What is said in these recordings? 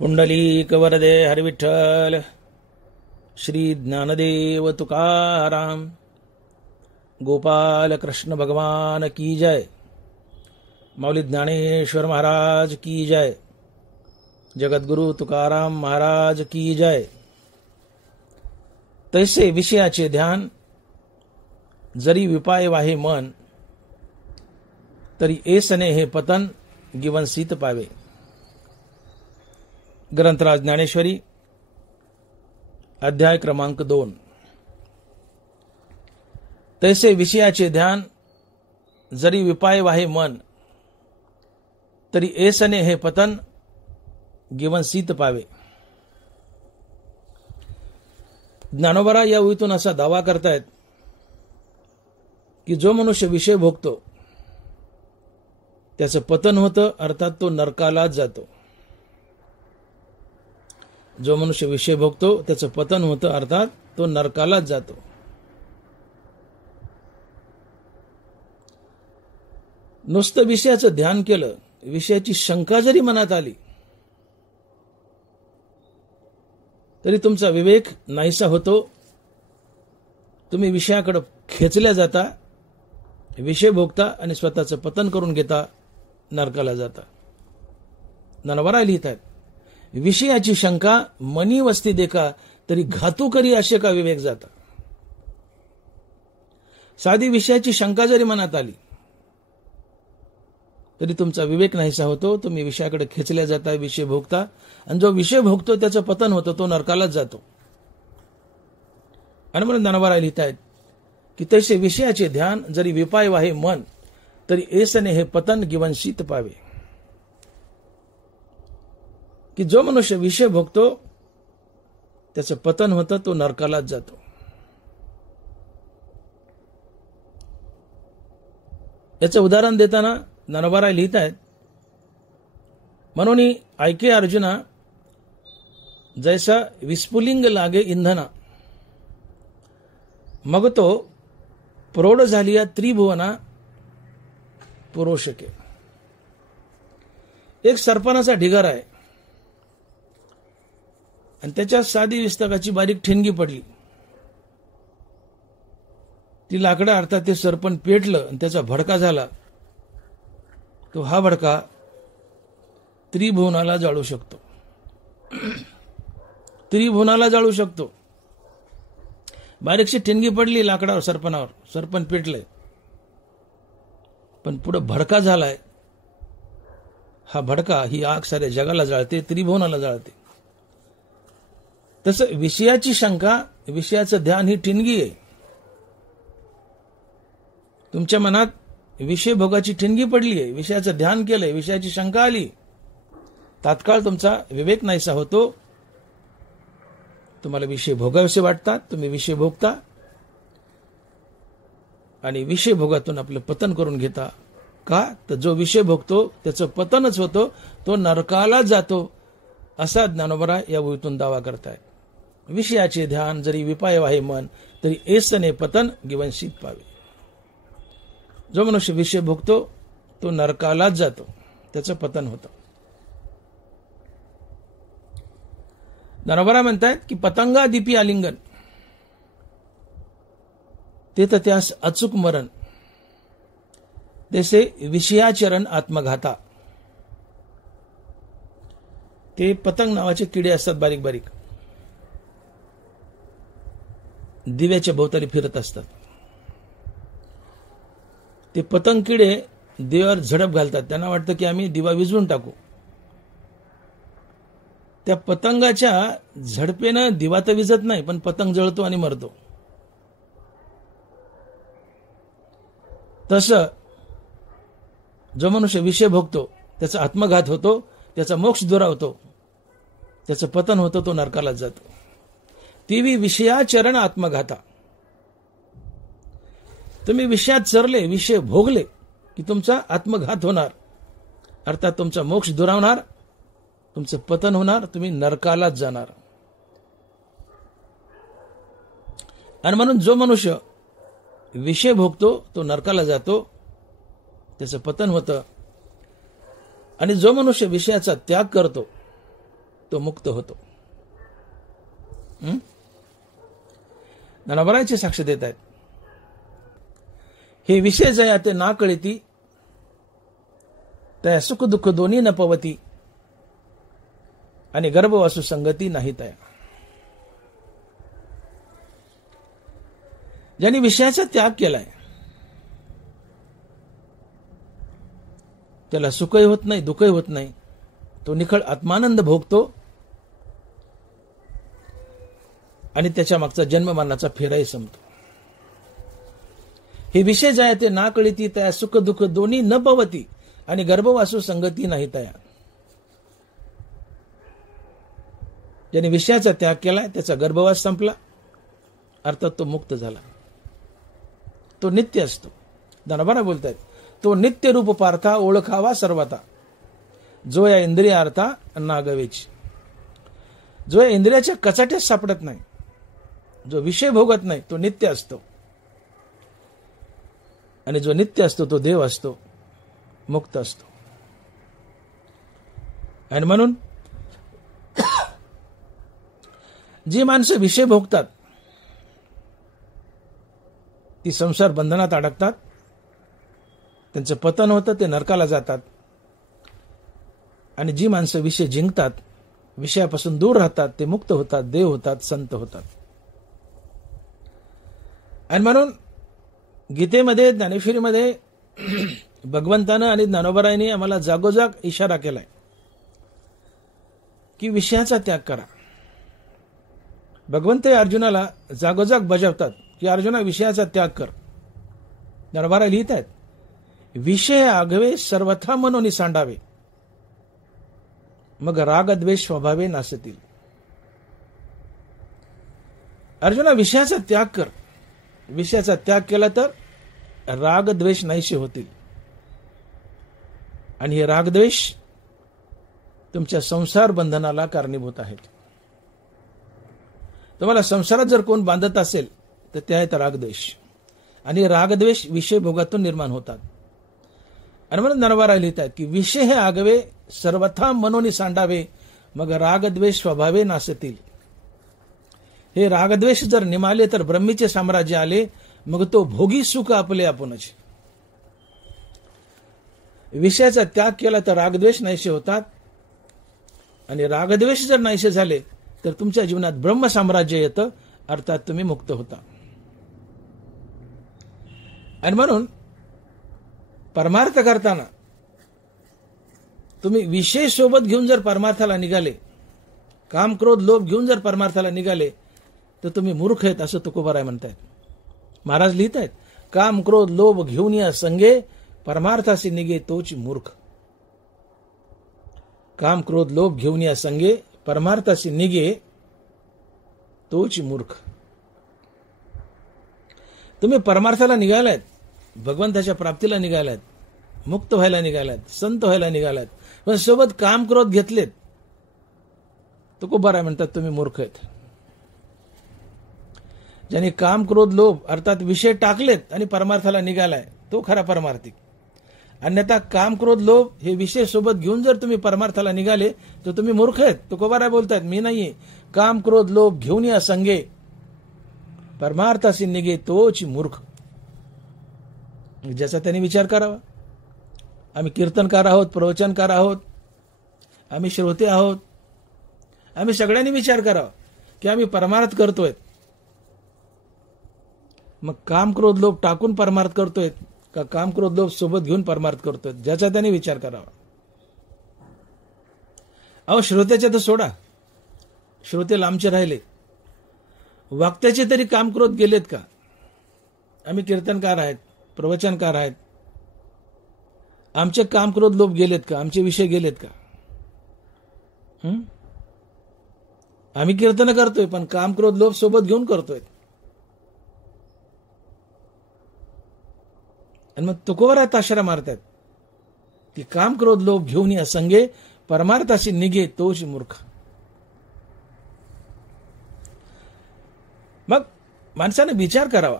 पुंडलीक वरदे हरिविठ्ठल श्री ज्ञानदेव तुकाराम गोपाल कृष्ण भगवान की जय। मौली ज्ञानेश्वर महाराज की जय। जगद्गुरु तुकाराम महाराज की जय। तैसे विषयाचे ध्यान जरी विपाय वाहे मन, तरी ऐसने हे पतन गिवनसीत पावे। ग्रंथराज ज्ञानेश्वरी अध्याय क्रमांक 2। तैसे विषयाचे ध्यान जरी विपाय वाहे मन, तरी ऐसने हे पतन गिवनसीत पावे। ज्ञानोबा या ओळीतून असा दावा करतायत की जो मनुष्य विषय भोगतो त्याचं पतन होतं, अर्थात तो नरकालाच जातो। जो मनुष्य विषय भोगतो त्याचं पतन होतं, अर्थात तो नरकालाच जातो। नुसतं विषयाचं ध्यान केलं, विषयाची शंका जरी मनात आली, तरी तुमचा विवेक नाहीसा होतो। तुम्ही विषयाकडे खेचल्या जाता, विषय भोगता आणि स्वतःचं पतन करून घेता, नरकाला जाता। ज्ञानोबा लिहितात, विषयाची शंका मनी वस्ती देखा, तरी घातू करी असे का विवेक जाता। साधी विषयाची शंका जरी मनात आली, तरी तुमचा विवेक नाहीसा होतो। तुम्ही विषयाकडे खेचल्या जाता, विषय भोगता, आणि जो विषय भोगतो त्याचं पतन होतं, तो नरकालाच जातो। आणि म्हणून ज्ञानोबा लिहितायत की तैसे विषयाचे ध्यान जरी विपाय वाहे मन, तरी ऐसने हे पतन गिवनसीत पावे। की जो मनुष्य विषय भोगतो त्याचं पतन होतं, तो नरकालाच जातो। याचं उदाहरण देताना ज्ञानोबा लिहित आहेत, म्हणून ऐके अर्जुना, जैसा विस्फुलिंग लागे इंधना, मग तो प्रौढ झालिया त्रिभुवना पुरोशके। एक सरपणाचा ढिगारा आहे आणि त्याच्या साधी विस्तकाची बारीक ठिणगी पडली। ती लाकडं अर्थात ते सरपण पेटलं आणि त्याचा भडका झाला। तो हा भडका त्रिभुवनाला जाळू शकतो, त्रिभुवनाला जाळू शकतो। बारीकशी ठिणगी पडली लाकडावर, सरपणावर, सरपण पेटलंय, पण पुढे भडका झालाय। हा भडका, ही आग साऱ्या जगाला जाळते, त्रिभुवनाला जाळते। तसं विषयाची शंका, विषयाचं ध्यान ही ठिणगी आहे। तुमच्या मनात विषय भोगाची ठिणगी पडली आहे, विषयाचं ध्यान केलंय, विषयाची शंका आली, तात्काळ तुमचा विवेक नाहीसा होतो। तुम्हाला विषय भोगावेसे वाटतात, तुम्ही विषय भोगता आणि विषय भोगातून आपलं पतन करून घेता। का तर जो विषय भोगतो त्याचं पतनच होतं, तो नरकाला जातो, असा ज्ञानोबा या ओळीतून दावा करतायत। विषयाचे ध्यान जरी विपाय वाहे मन, तरी ऐसने पतन गिवनसीत पावे। जो मनुष्य विषय भोगतो तो नरकालाच जातो, त्याचं पतन होतं। ज्ञानोबा म्हणतायत की पतंगा दीपी आलिंगन, ते तर त्यास अचूक मरण, तसे विषयाचरण आत्मघाता। ते पतंग नावाचे किडे असतात, बारीक बारीक, दिव्याच्या भोवताली फिरत असतात। ते पतंग किडे दिव्यावर झडप घालतात, त्यांना वाटतं की आम्ही दिवा विझवून टाकू। त्या पतंगाच्या झडपेनं दिवा तर विझत नाही, पण पतंग जळतो आणि मरतो। तसं जो मनुष्य विषय भोगतो त्याचा आत्मघात होतो, त्याचा मोक्ष दुरावतो, त्याचं पतन होतं, तो नरकालाच जातो। ती विषयाचरण आत्मघाता। तुम्ही विषयात चरले, विषय भोगले की तुमचा आत्मघात होणार, अर्थात तुमचा मोक्ष दुरावणार, तुमचं पतन होणार, तुम्ही नरकालाच जाणार। आणि म्हणून जो मनुष्य विषय भोगतो तो नरकाला जातो, त्याचं पतन होतं। आणि जो मनुष्य विषयाचा त्याग करतो तो मुक्त होतो. ज्ञानोबारांची साक्ष देत आहेत. हे विषय जया ते ना कळती, त्या सुख दुःख दोन्ही न पवती, आणि गर्भवासू संगती नाही तया. ज्यांनी विषयाचा त्याग केलाय त्याला सुखही होत नाही, दुःखही होत नाही. तो निखळ आत्मानंद भोगतो आणि त्याच्या मागचा जन्म मरणाचा फेराही संपतो. हे विषय जाय ते ना कळती, त्या सुख दुःख दोन्ही न पवती, आणि गर्भवासू संगती नाही तया. ज्याने विषयाचा त्याग केलाय त्याचा गर्भवास संपला, अर्थात तो मुक्त झाला. तो नित्य असतो. ज्ञानोबा बोलतायत, तो नित्य रूप पार्था ओळखावा सर्वथा, जो या इंद्रिय अर्था नागवेची. जो या इंद्रियाच्या कचाट्यात सापडत नाही, जो विषय भोगत नाही, तो नित्य असतो. आणि जो नित्य असतो तो देव असतो, मुक्त असतो. आणि म्हणून जी माणसं विषय भोगतात ती संसार बंधनात अडकतात, त्यांचं पतन होतं, ते नरकाला जातात. आणि जी माणसं विषय जिंकतात, विषयापासून दूर राहतात, ते मुक्त होतात, देव होतात, संत होतात. आणि म्हणून गीतेमध्ये, ज्ञानेश्वरीमध्ये भगवंतानं आणि ज्ञानोबारायांनी आम्हाला जागोजाग इशारा केलाय की विषयाचा त्याग करा. भगवंत अर्जुनाला जागोजाग बजावतात की अर्जुना विषयाचा त्याग कर. ज्ञानोबाराय लिहित आहेत, विषय आगवे सर्वथा मनोनी सांडावे, मग रागद्वेष स्वभावे नासतील. अर्जुना विषयाचा त्याग कर. विषयाचा त्याग केला तर रागद्वेष नाहीसे होतील. आणि हे रागद्वेष तुमच्या संसार बंधनाला कारणीभूत आहेत. तुम्हाला संसारात जर कोण बांधत असेल तर ते आहेत रागद्वेष. आणि रागद्वेष विषय भोगातून निर्माण होतात. आणि म्हणून ज्ञानोबा लिहित आहेत की विषय हे आगवे सर्वथा मनोनी सांडावे, मग रागद्वेष स्वभावे नासतील. हे रागद्वेष जर निमाले तर ब्रह्मीचे साम्राज्य आले, मग तो भोगी सुख आपले आपणच. विषयाचा त्याग केला तर रागद्वेष नाहीसे होतात, आणि रागद्वेष जर नाहीसे झाले तर तुमच्या जीवनात ब्रह्म साम्राज्य येतं, अर्थात तुम्ही मुक्त होता. आणि म्हणून परमार्थ करताना तुम्ही विषय सोबत घेऊन जर परमार्थाला निघाले, काम क्रोध लोभ घेऊन जर परमार्थाला निघाले, तर तुम्ही मूर्ख आहेत असं तुकोबाराय म्हणतायत. महाराज लिहित आहेत, काम क्रोध लोभ घेऊन या संगे, परमार्थाशी निघे तोच मूर्ख. काम क्रोध लोभ घेऊन या संगे, परमार्थाशी निघे तोच मूर्ख. तुम्ही परमार्थाला निघालायत, भगवंताच्या प्राप्तीला निघालायत, मुक्त व्हायला निघालायत, संत व्हायला निघालायत, पण सोबत काम क्रोध घेतलेत, तुकोबाराय म्हणतात तुम्ही मूर्ख आहेत. ज्यांनी काम क्रोध लोभ अर्थात विषय टाकलेत आणि परमार्थाला निघालाय, तो खरा परमार्थिक. अन्यथा काम क्रोध लोभ हे विषय सोबत घेऊन जर तुम्ही परमार्थाला निघाले तर तुम्ही मूर्ख आहेत. तुकोबाराय बोलतायत, मी नाहीये. काम क्रोध लोभ घेऊन या संगे, परमार्थाशी निघे तोच मूर्ख. ज्याचा त्यांनी विचार करावा. आम्ही कीर्तनकार आहोत, प्रवचनकार आहोत, आम्ही श्रोते आहोत. आम्ही सगळ्यांनी विचार करावा की आम्ही परमार्थ करतोय. मग काम क्रोध लोभ टाकून परमार्थ करतोय का काम क्रोध लोभ सोबत घेऊन परमार्थ करतोय, ज्याचा त्याने विचार करावा. अहो श्रोत्याच्या तर सोडा, श्रोते लांबचे राहिले, वक्त्याचे तरी काम क्रोध गेलेत का? आम्ही कीर्तनकार आहेत, प्रवचनकार आहेत, आमचे काम क्रोध लोभ गेलेत का? आमचे विषय गेलेत का? आम्ही कीर्तन करतोय पण काम क्रोध लोभ सोबत घेऊन करतोय. आणि मग तुकोबाराय आश्रय मारतात की काम क्रोध लोभ घेऊन या संगे, परमार्थाशी निघे तोच मूर्ख. मग माणसाने विचार करावा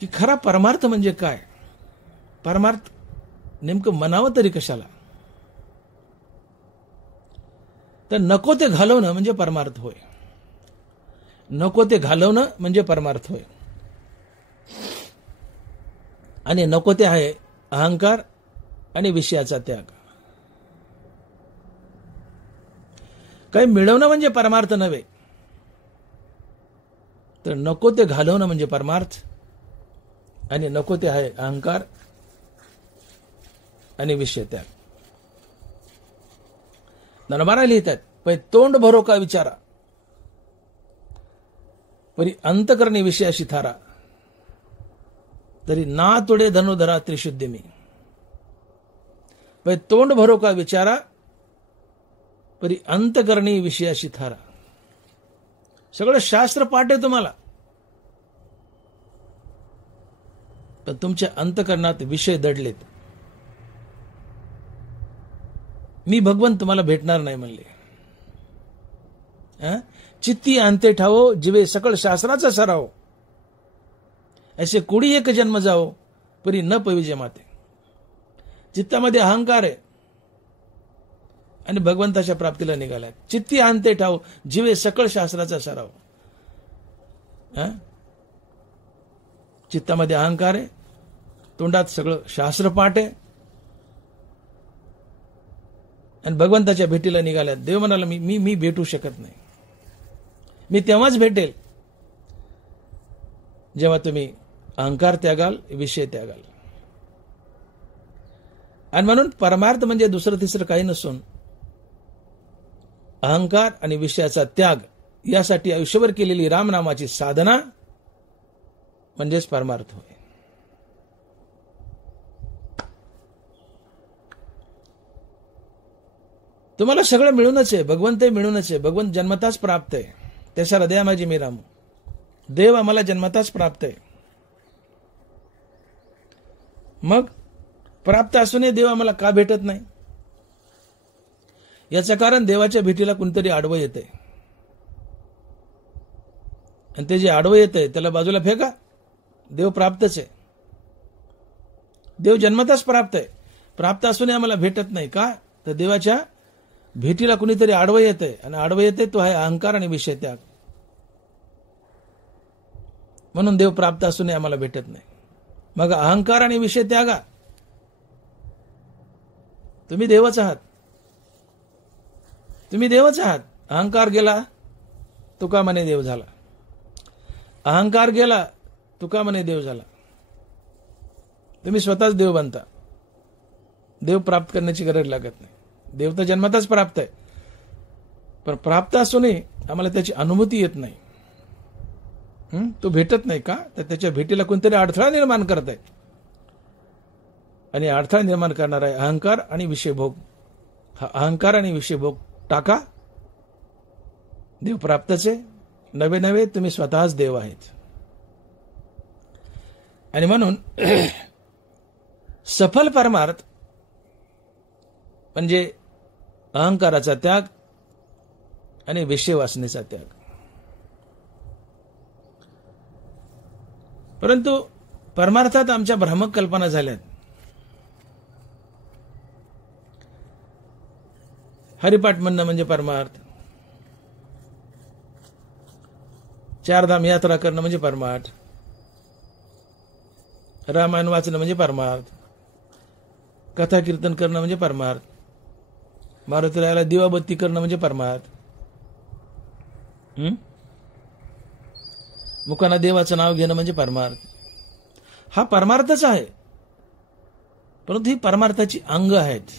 की खरा परमार्थ म्हणजे काय? परमार्थ नेमकं म्हणावं तरी कशाला? तर नको ते घालवणं म्हणजे परमार्थ होय. नको ते घालवणं म्हणजे परमार्थ होय. आणि नको ते आहे अहंकार आणि विषयाचा त्याग. काही मिळवणं म्हणजे परमार्थ नव्हे, तर नको ते घालवणं म्हणजे परमार्थ. आणि नको ते आहे अहंकार आणि विषय त्याग. नरमारा लिहितात, पै तोंड भरो का विचारा, परी अंतकरणी विषयाशी थारा, तरी ना तोडे धनुधरा त्रिशुद्धी मी. पै तोंड भरो का विचारा, परी अंतकरणी विषयाशी थारा. सगळं शास्त्र पाठ आहे तुम्हाला, पण तुमच्या अंतकरणात विषय दडलेत. मी भगवंत तुम्हाला भेटणार नाही म्हणले. चित्ती आणते ठावो, जिवे सकळ शास्त्राचा सराव, ऐसे कुडी एक जन्म जाओ, परी न पविजे माते. चित्तामध्ये अहंकार आहे आणि भगवंताच्या प्राप्तीला निघालाय. चित्ती आणते ठाव, जिवे सकळ शास्त्राचा सराव. चित्तामध्ये अहंकार आहे, तोंडात सगळं शास्त्रपाठ आहे आणि भगवंताच्या भेटीला निघाल्यात. देव म्हणाला मी भेटू शकत नाही. मी तेव्हाच भेटेल जेव्हा तुम्ही अहंकार त्यागाल, विषय त्यागाल. आणि म्हणून परमार्थ म्हणजे दुसरं तिसरं काही नसून अहंकार आणि विषयाचा त्याग यासाठी आयुष्यभर केलेली रामनामाची साधना म्हणजेच परमार्थ होय. तुम्हाला सगळं मिळूनच आहे, भगवंत मिळूनच आहे. भगवंत जन्मताच प्राप्त आहे. त्याच्या हृदया माझी मी रामू. देव आम्हाला जन्मताच प्राप्त आहे. मग प्राप्त असूनही देव आम्हाला का भेटत नाही? याचं कारण देवाच्या भेटीला कोणतरी आडवं येतंय आणि ते जे आडवं येतंय त्याला बाजूला फेका. देव प्राप्तच आहे. देव जन्मताच प्राप्त आहे. प्राप्त असूनही आम्हाला भेटत नाही का? तर देवाच्या भेटीला कुणीतरी आडवं येतंय आणि आडवं येतंय तो आहे अहंकार आणि विषय त्याग. म्हणून देव प्राप्त असूनही आम्हाला भेटत नाही. मग अहंकार आणि विषय त्यागा. तुम्ही देवच आहात. तुम्ही देवच आहात. अहंकार गेला तुका म्हणे देव झाला. अहंकार गेला तुका म्हणे देव झाला. तुम्ही स्वतःच देव बनता. देव प्राप्त करण्याची गरज लागत नाही. देव तर जन्मताच प्राप्त आहे, पण प्राप्त असूनही आम्हाला त्याची अनुभूती येत नाही. तो भेटत नाही का? तर त्याच्या भेटीला कोणतरी अडथळा निर्माण करत आहे आणि अडथळा निर्माण करणार आहे अहंकार आणि विषयभोग. हा अहंकार आणि विषयभोग टाका. देव प्राप्तच आहे. नवे नवे तुम्ही स्वतःच देव आहेत. आणि म्हणून सफल परमार्थ म्हणजे अहंकाराचा त्याग आणि विषय वासनेचा त्याग. परंतु परमार्थात आमच्या भ्रामक कल्पना झाल्यात. हरिपाठ म्हणणं म्हणजे परमार्थ, चारधाम यात्रा करणं म्हणजे परमार्थ, रामायण वाचणं म्हणजे परमार्थ, कथा कीर्तन करणं म्हणजे परमार्थ, मारुतीला दिवाबत्ती करणं म्हणजे परमार्थ, मुखाना देवाचं नाव घेणं म्हणजे परमार्थ. हा परमार्थच आहे, परंतु ही परमार्थाची अंग आहेत.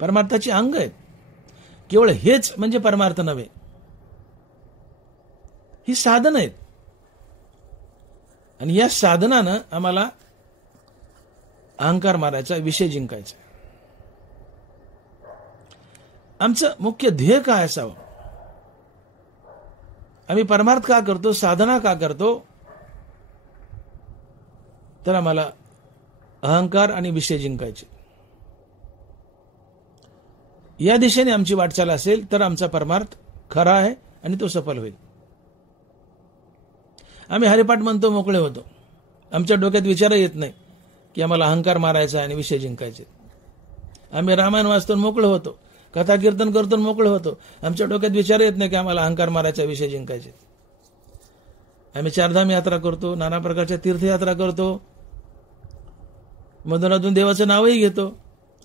परमार्थाची अंग आहेत. केवळ हेच म्हणजे परमार्थ नव्हे. ही साधन आहेत आणि या साधनानं आम्हाला अहंकार मारायचा, विषय जिंकायचा. आमचं मुख्य ध्येय काय असावं? आम्ही परमार्थ का करतो, साधना का करतो? तर आम्हाला अहंकार आणि विषय जिंकायचे. या दिशेने आमची वाटचाल असेल तर आमचा परमार्थ खरा आहे आणि तो सफल होईल. आम्ही हरिपाठ म्हणतो, मोकळे होतो. आमच्या डोक्यात विचार येत नाही की आम्हाला अहंकार मारायचा आणि विषय जिंकायचे. आम्ही रामायण वाचतो, मोकळे होतो. कथा कीर्तन करतो मोकळं होतो. आमच्या डोक्यात विचार येत नाही की आम्हाला अहंकार मारायचा, विषय जिंकायचे. आम्ही चारधाम यात्रा करतो, नाना प्रकारच्या तीर्थयात्रा करतो, मधून देवाचं नावही घेतो,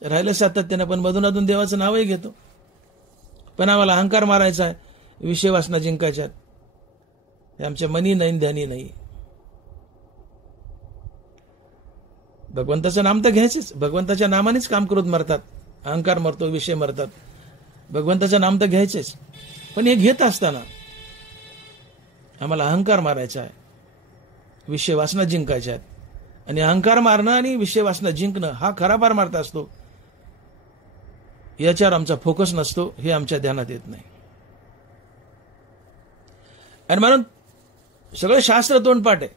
राहिलं सातत्यानं, पण मधून देवाचं नावही घेतो. पण आम्हाला अहंकार मारायचा आहे, विषय वासना जिंकायच्यात, हे आमच्या मनी नाही, ध्यानी नाही. भगवंताचं नाम तर घ्यायचेच, भगवंताच्या नामानेच काम करून मरतात. अहंकार मरतो, विषय मरतात, भगवंताचं नाम तर घ्यायचेच. पण हे घेत असताना आम्हाला अहंकार मारायचा आहे, विषय वासना जिंकायच्या आहेत. आणि अहंकार मारणं आणि विषय वासना जिंकणं हा खरा पारमार्थ असतो. याच्यावर आमचा फोकस नसतो, हे आमच्या ध्यानात येत नाही. आणि म्हणून सगळं शास्त्र तोंडपाठ आहे.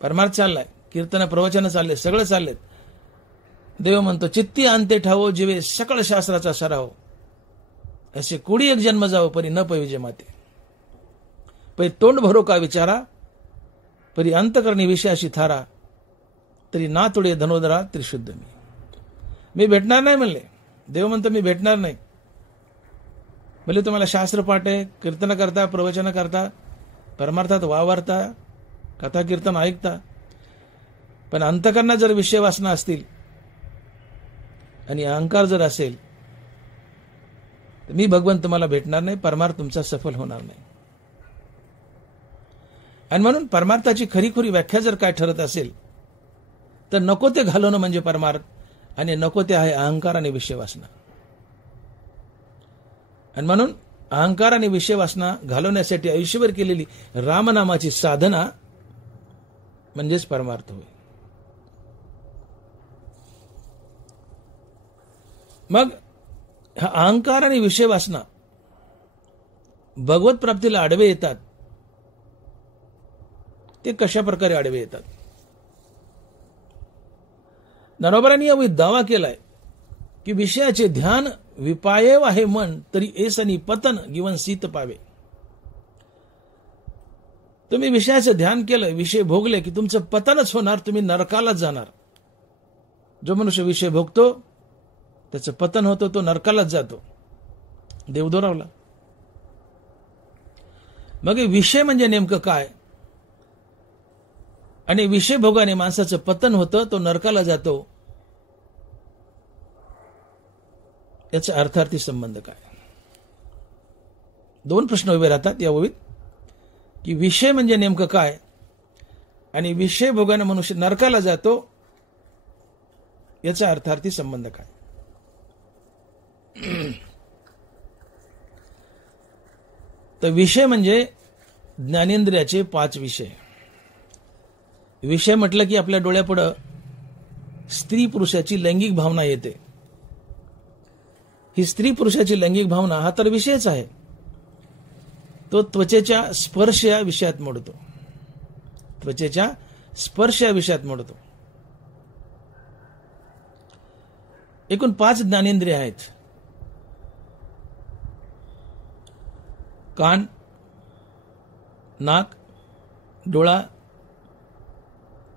परमार्थ चाललाय, कीर्तन प्रवचन चालले, सगळं चाललेत. देव म्हणतो चित्ती अंते ठावो जीवे सकळ शास्त्राचा सराव, असे कोडी एक जन्म जावो परी न पैविजे माते. पै तोंड भरो का विचारा, परी अंतकरणी विषयाशी थारा, तरी ना तुडे धनोदरा त्रिशुद्ध मी भेटणार नाही म्हणले. देव म्हणतो मी भेटणार नाही. भले तुम्हाला शास्त्र पाठ आहे, कीर्तन करता, प्रवचन करता, परमार्थात वावरता, कथा कीर्तन ऐकता, पण अंतकरणात जर विषय वासना असतील आणि अहंकार जर असेल तर मी भगवंत तुम्हाला भेटणार नाही, परमार्थ तुमचा सफल होणार नाही. आणि म्हणून परमार्थाची खरीखुरी व्याख्या जर काय ठरत असेल तर नको ते घालवणं म्हणजे परमार्थ, आणि नको ते आहे अहंकार आणि विषय वासना. आणि म्हणून अहंकार आणि विषय वासना घालवण्यासाठी आयुष्यभर केलेली रामनामाची साधना म्हणजेच परमार्थ होय. मग हा अहंकार आणि विषय वासना भगवत प्राप्तीला आडवे येतात. ते कशा प्रकारे आडवे येतात? ज्ञानोबांनी यावेळी दावा केलाय की विषयाचे ध्यान विपायव आहे मन, तरी एसनी पतन गिवन सीत पावे. तुम्ही विषयाचं ध्यान केलं, विषय भोगले की तुमचं पतनच होणार, तुम्ही नरकालाच जाणार. जो मनुष्य विषय भोगतो त्याचं पतन होतं, तो नरकालाच जातो. देव दोरावला. मग विषय म्हणजे नेमकं काय, आणि विषय भोगाने माणसाचं पतन होतं, तो नरकाला जातो, याचा अर्थार्थी संबंध काय? दोन प्रश्न उभे राहतात या ओळीत, की विषय म्हणजे नेमकं काय आणि विषय भोगाने मनुष्य नरकाला जातो, याचा अर्थार्थी संबंध काय? तर विषय म्हणजे ज्ञानेंद्रियाचे 5 विषय. विषय म्हटलं की आपल्या डोळ्यापुढं स्त्री पुरुषाची लैंगिक भावना येते. ही स्त्री पुरुषाची लैंगिक भावना हा तर विषयच आहे. तो त्वचेच्या स्पर्श या विषयात मोडतो. त्वचेच्या स्पर्श या विषयात मोडतो. एकूण 5 ज्ञानेंद्रिय आहेत. कान, नाक, डोळा,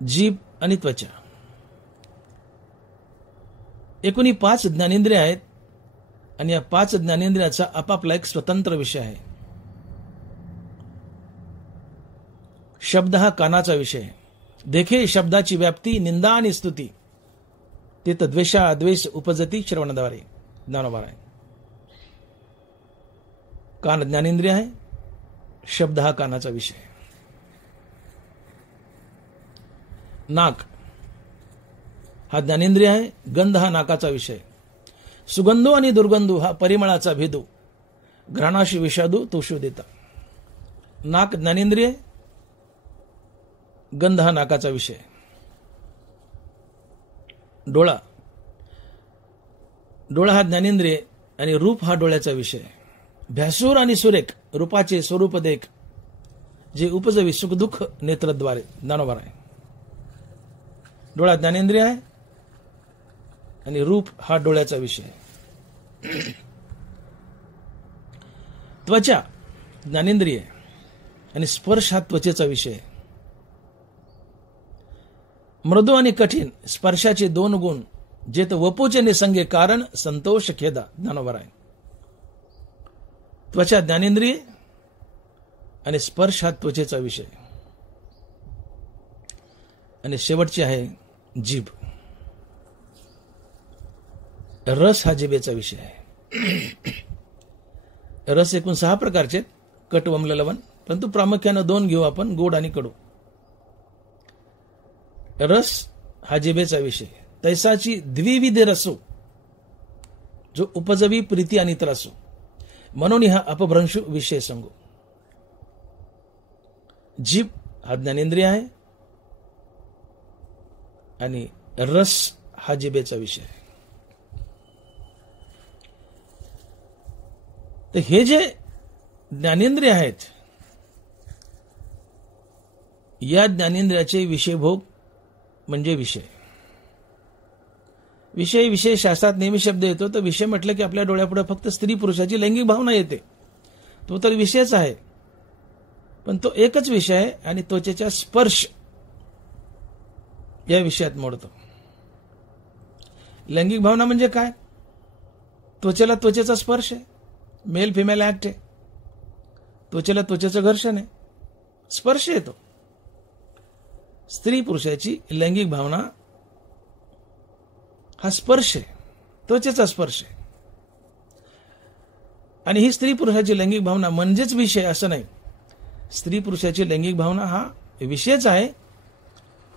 जीभ आणि त्वचा. एकूण 5 ज्ञानेंद्रिय आहेत आणि या 5 ज्ञानेंद्रियाचा आपापला एक स्वतंत्र विषय आहे. शब्द हा कानाचा विषय आहे. देखे शब्दाची व्याप्ती, निंदा आणि स्तुती, ते तर द्वेषा द्वेष उपजती श्रवणाद्वारे. ज्ञानोबा आहे. कान ज्ञानेंद्रिय आहे, शब्द हा कानाचा विषय आहे. नाक हा ज्ञानेंद्रिय आहे, गंध हा नाकाचा विषय. सुगंधो आणि दुर्गंधो हा परिमळाचा भेदू, घ्राणाशी विषादू तो शोध देता. नाक ज्ञानेंद्रिय, गंध हा नाकाचा विषय. डोळा, डोळा हा ज्ञानेंद्रिय आणि रूप हा डोळ्याचा विषय. भ्यासूर आणि सुरेख रूपाचे स्वरूप देख, जे उपजवी सुखदुःख नेत्रद्वारे. ज्ञानोबा आहे. डोळा ज्ञानेंद्रिय आहे आणि रूप हा डोळ्याचा विषय. त्वचा ज्ञानेंद्रिय आणि स्पर्श हा त्वचेचा विषय. मृदू आणि कठीण स्पर्शाचे 2 गुण जेत वपूचे निसंगे कारण संतोष खेदा. ज्ञानोबा आहे. त्वचा ज्ञानेंद्रिय आणि स्पर्श हा त्वचेचा विषय आणि शेवटची आहे जीभ. रस हा जिभेचा विषय आहे. रस एकूण 6 प्रकारचे, कट, वम्ल, लवण, परंतु प्रामुख्यानं 2 घेऊ आपण, गोड आणि कडू. रस हा जिभेचा विषय. तैसाची द्विविध रसो जो उपजवी प्रीती आणि त्रासो म्हणून हा अपभ्रंशु विषय सांगू. जीभ हा ज्ञानेंद्रिय आहे आणि रस हा जिभेचा विषय आहे. तर हे जे ज्ञानेंद्रिय आहेत, या ज्ञानेंद्रियाचे विषयभोग म्हणजे विषय. विषय शास्त्रात नेहमी शब्द येतो. तर विषय म्हटलं की आपल्या डोळ्यापुढे फक्त स्त्री पुरुषाची लैंगिक भावना येते. तो तर विषयच आहे, पण तो एकच विषय आहे आणि त्वचेचा स्पर्श या विषयात मोडतो. लैंगिक भावना म्हणजे काय? त्वचेला त्वचेचा स्पर्श आहे, मेल फिमेल ऍक्ट आहे. त्वचेला त्वचेचं घर्षण आहे, स्पर्श येतो. स्त्री पुरुषाची लैंगिक भावना हा स्पर्श आहे, त्वचेचा स्पर्श आहे. आणि ही स्त्री पुरुषाची लैंगिक भावना म्हणजेच विषय असं नाही. स्त्री पुरुषाची लैंगिक भावना हा विषयच आहे,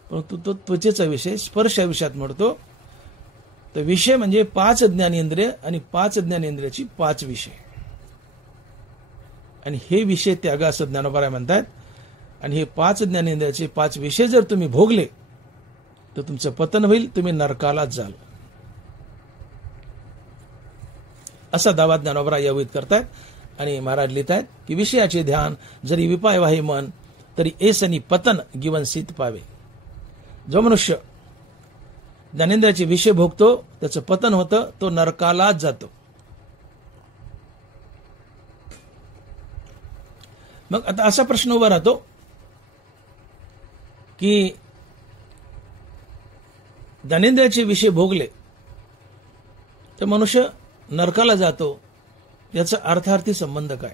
परंतु तो त्वचेचा विषय, स्पर्श या विषयात मोडतो. तर विषय म्हणजे 5 ज्ञानेंद्रिय आणि 5 ज्ञानेंद्रियाची 5 विषय. आणि हे विषय त्याग असं ज्ञानोबा म्हणतात. आणि हे 5 ज्ञानेंद्रियाचे 5 विषय जर तुम्ही भोगले तर तुमचं पतन होईल, तुम्ही नरकालाच जाल, असा दावा ज्ञानोबा यावित करतात. आणि महाराज लिहितात की विषयाचे ध्यान जरी विपाय वाहे मन तरी एसनी पतन गिवन सीत पावे. जो मनुष्य ज्ञानेंद्रियाचे विषय भोगतो त्याचं पतन होतं, तो नरकालाच जातो. मग आता असा प्रश्न उभा राहतो की ज्ञानेंद्रियाचे विषय भोगले तर मनुष्य नरकाला जातो, याचा अर्थार्थी संबंध काय?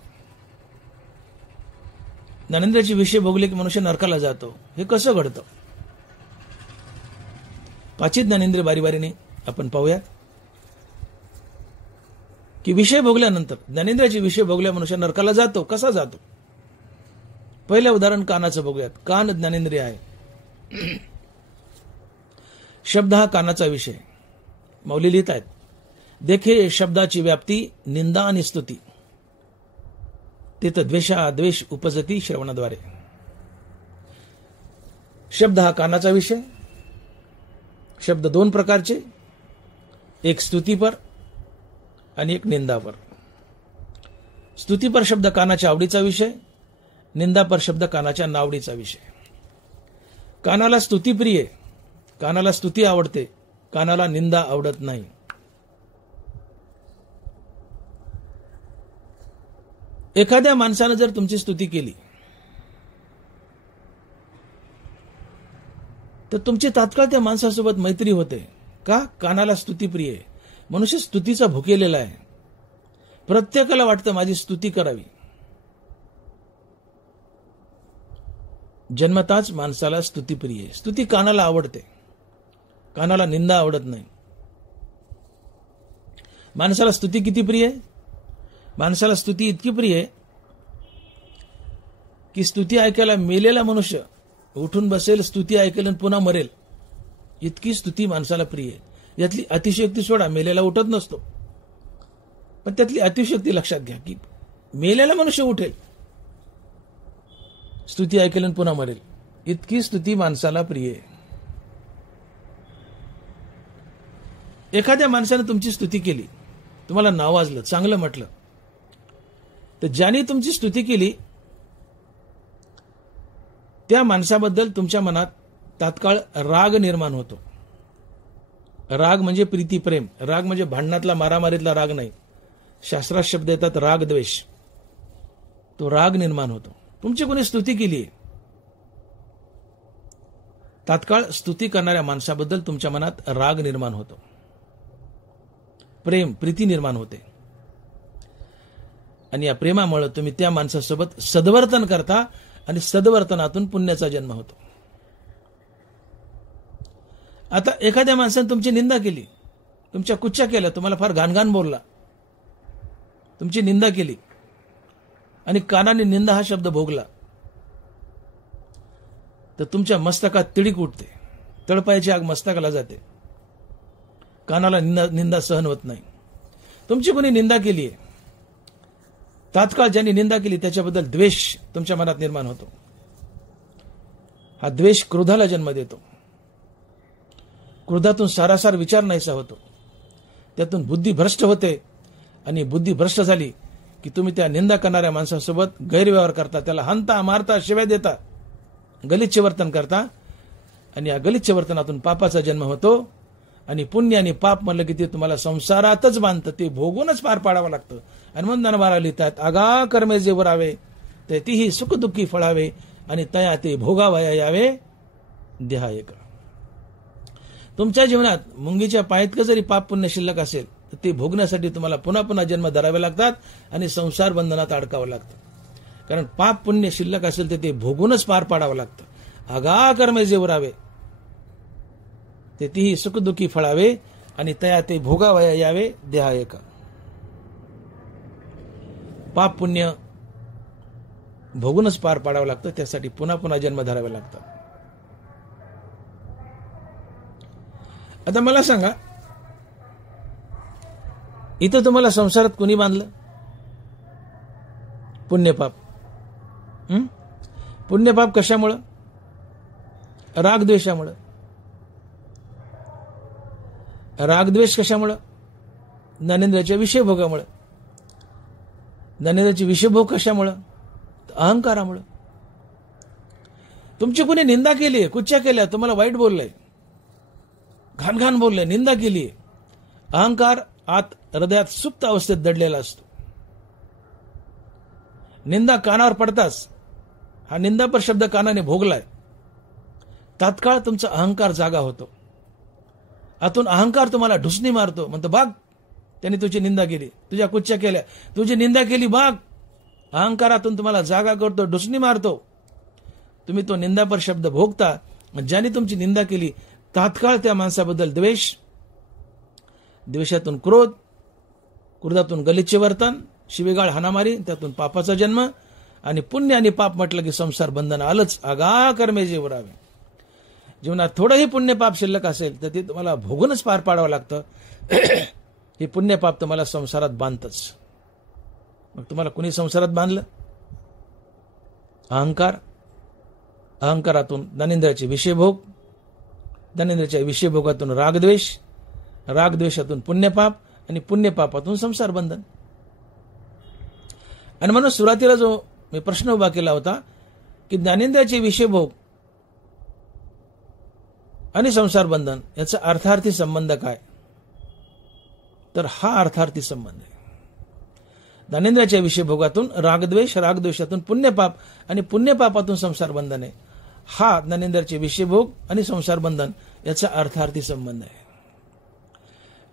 ज्ञानेंद्रियाचे विषय भोगले की मनुष्य नरकाला जातो, हे कसं घडतं? 5 ज्ञानेंद्रिय बारीबारीने आपण पाहूयात की विषय भोगल्यानंतर ज्ञानेंद्रियाचे विषय भोगल्या मनुष्य नरकाला जातो. कसा जातो? पहिलं उदाहरण कानाचं बघूयात. कान ज्ञानेंद्रिय आहे. शब्द हा कानाचा विषय. मौली लिहित आहेत, देखे शब्दाची व्याप्ती निंदा आणि स्तुती तिथं द्वेष उपजती श्रवणाद्वारे. शब्द हा कानाचा विषय. शब्द 2 प्रकारचे, एक स्तुतीपर आणि एक निंदापर. स्तुतीपर शब्द कानाच्या आवडीचा विषय, निंदापर शब्द कानाच्या नावडीचा विषय. कानाला स्तुती प्रिय, कानाला स्तुती आवडते, कानाला निंदा आवडत नाही. एखाद्या माणसानं जर तुमची स्तुती केली तर तुमची तात्काळ त्या माणसासोबत मैत्री होते. का? कानाला स्तुती प्रिय आहे. मनुष्य स्तुतीचा भुकेलेला आहे. प्रत्येकाला वाटतं माझी स्तुती करावी. जन्मताच माणसाला स्तुती प्रिय आहे. स्तुती कानाला आवडते, कानाला निंदा आवडत नाही. माणसाला स्तुती किती प्रिय आहे? माणसाला स्तुती इतकी प्रिय आहे की स्तुती ऐकायला मेलेला मनुष्य उठून बसेल, स्तुती ऐकेल आणि पुन्हा मरेल, इतकी स्तुती माणसाला प्रिय आहे. यातली अतिशयोक्ती सोडा, मेलेला उठत नसतो, पण त्यातली अतिशयोक्ती लक्षात घ्या की मेलेला मनुष्य उठेल, स्तुती ऐकेल आणि पुन्हा मरेल, इतकी स्तुती माणसाला प्रिय आहे. एखाद्या माणसाने तुमची स्तुती केली, तुम्हाला नावाजलं, चांगलं म्हटलं, तर ज्याने तुमची स्तुती केली त्या माणसाबद्दल तुमच्या मनात तात्काळ राग निर्माण होतो. राग म्हणजे प्रीती प्रेम. राग म्हणजे भांडणातला मारामारीतला राग नाही. शास्त्रात शब्द येतात राग द्वेष. तो राग निर्माण होतो. तुमची कोणी स्तुती केली, तात्काळ स्तुती करणाऱ्या माणसाबद्दल तुमच्या मनात राग निर्माण होतो. प्रीती निर्माण होते. आणि या प्रेमामुळे तुम्ही त्या माणसासोबत सद्वर्तन करता आणि सद्वर्तनातून पुण्याचा जन्म होतो. आता एखाद्या माणसाने तुमची निंदा केली, तुमच्या कुच्च्या केल्या, तुम्हाला फार घाणघाण बोलला, तुमची निंदा केली आणि कानाने निंदा हा शब्द भोगला, तर तुमच्या मस्तकात तिडीक उठते, तळपायाची आग मस्तकाला जाते, कानाला निंदा सहन होत नाही. तुमची कोणी निंदा केली आहे, तात्काळ ज्यांनी निंदा केली त्याच्याबद्दल द्वेष तुमच्या मनात निर्माण होतो. हा द्वेष क्रोधाला जन्म देतो. क्रोधातून सारासार विचार नाहीसा होतो, त्यातून बुद्धी भ्रष्ट होते आणि बुद्धी भ्रष्ट झाली की तुम्ही त्या निंदा करणाऱ्या माणसासोबत गैरव्यवहार करता, त्याला हाणता, मारता, शिव्या देता, गलिच्छ वर्तन करता आणि या गलिच्छ वर्तनातून पापाचा जन्म होतो. आणि पुण्य आणि पाप म्हणलं की ते तुम्हाला संसारातच बांधतं, ते भोगूनच पार पाडावं लागतं. आणि म्हणून ज्ञानोबा लिहितात, आगा कर्मे जे वरावे ते तीही सुखदुःखी फळावे आणि तया ते भोगावया यावे देहा एक. तुमच्या जीवनात मुंगीच्या पायातलं जरी पाप पुण्य शिल्लक असेल तर ते भोगण्यासाठी तुम्हाला पुन्हा पुन्हा जन्म धरावे लागतात आणि संसार बंधनात अडकावं लागतं. कारण पाप पुण्य शिल्लक असेल तर ते भोगूनच पार पाडावं लागतं. आगा कर्मे जे वरावे ते तीही सुखदुःखी फळावे आणि तया ते भोगावया यावे देहा एक. पाप पुण्य भोगूनच पार पाडावं लागतं, त्यासाठी पुन्हा पुन्हा जन्म धरावे लागतात. आता मला सांगा, इथं तुम्हाला संसारात कोणी बांधलं? पुण्यपाप. पुण्यपाप कशामुळं? रागद्वेषामुळं. रागद्वेष कशामुळं? ज्ञानेंद्रियाच्या विषयभोगामुळं. ज्ञानेंद्रियाचे विषयभोग कशामुळं? अहंकारामुळं. तुमची कोणी निंदा केली, कुच्च्या केल्या, तुम्हाला वाईट बोललंय, घाण बोललंय, निंदा केली, अहंकार आत हृदयात सुप्त अवस्थेत दडलेला असतो. निंदा कानावर पडताच हा निंदापर शब्द कानाने भोगलाय, तात्काळ तुमचा अहंकार जागा होतो. आतून अहंकार तुम्हाला ढुसणी मारतो, म्हणतो बाग त्यांनी तुझी निंदा केली, तुझ्या कुच्च्या केल्या, तुझी निंदा केली, बाग. अहंकारातून तुम्हाला जागा करतो, ढुसणी मारतो. तुम्ही तो निंदापर शब्द भोगता. ज्याने तुमची निंदा केली तात्काळ त्या माणसाबद्दल द्वेष, द्वेषातून क्रोध, क्रोधातून गलिच्छ वर्तन, शिवेगाळ, हाणामारी, त्यातून पापाचा जन्म. आणि पुण्य आणि पाप म्हटलं की संसार बंधन आलंच. आगा कर्मे जे वरावे. जीवनात थोडंही पुण्य पाप शिल्लक असेल तर ते तुम्हाला भोगूनच पार पाडावं लागतं. हे पुण्य पाप तुम्हाला संसारात बांधतच. मग तुम्हाला कुणी संसारात बांधलं? अहंकार. अहंकारातून ज्ञानेंद्रियाचे विषयभोग, ज्ञानेंद्रियाच्या विषयभोगातून रागद्वेष, रागद्वेषातून पुण्यपाप आणि पुण्यपापातून संसार बंधन. आणि म्हणून सुरुवातीला जो मी प्रश्न उभा केला होता की ज्ञानेंद्रियाचे विषयभोग आणि संसार बंधन याचा अर्थार्थी संबंध काय, तर हा अर्थार्थी संबंध आहे. ज्ञानेंद्रियाच्या विषयभोगातून रागद्वेष, रागद्वेषातून पुण्यपाप आणि पुण्यपापातून संसार बंधन आहे. हा ज्ञानेंद्रियाचे विषयभोग आणि संसार बंधन याचा अर्थार्थी संबंध आहे.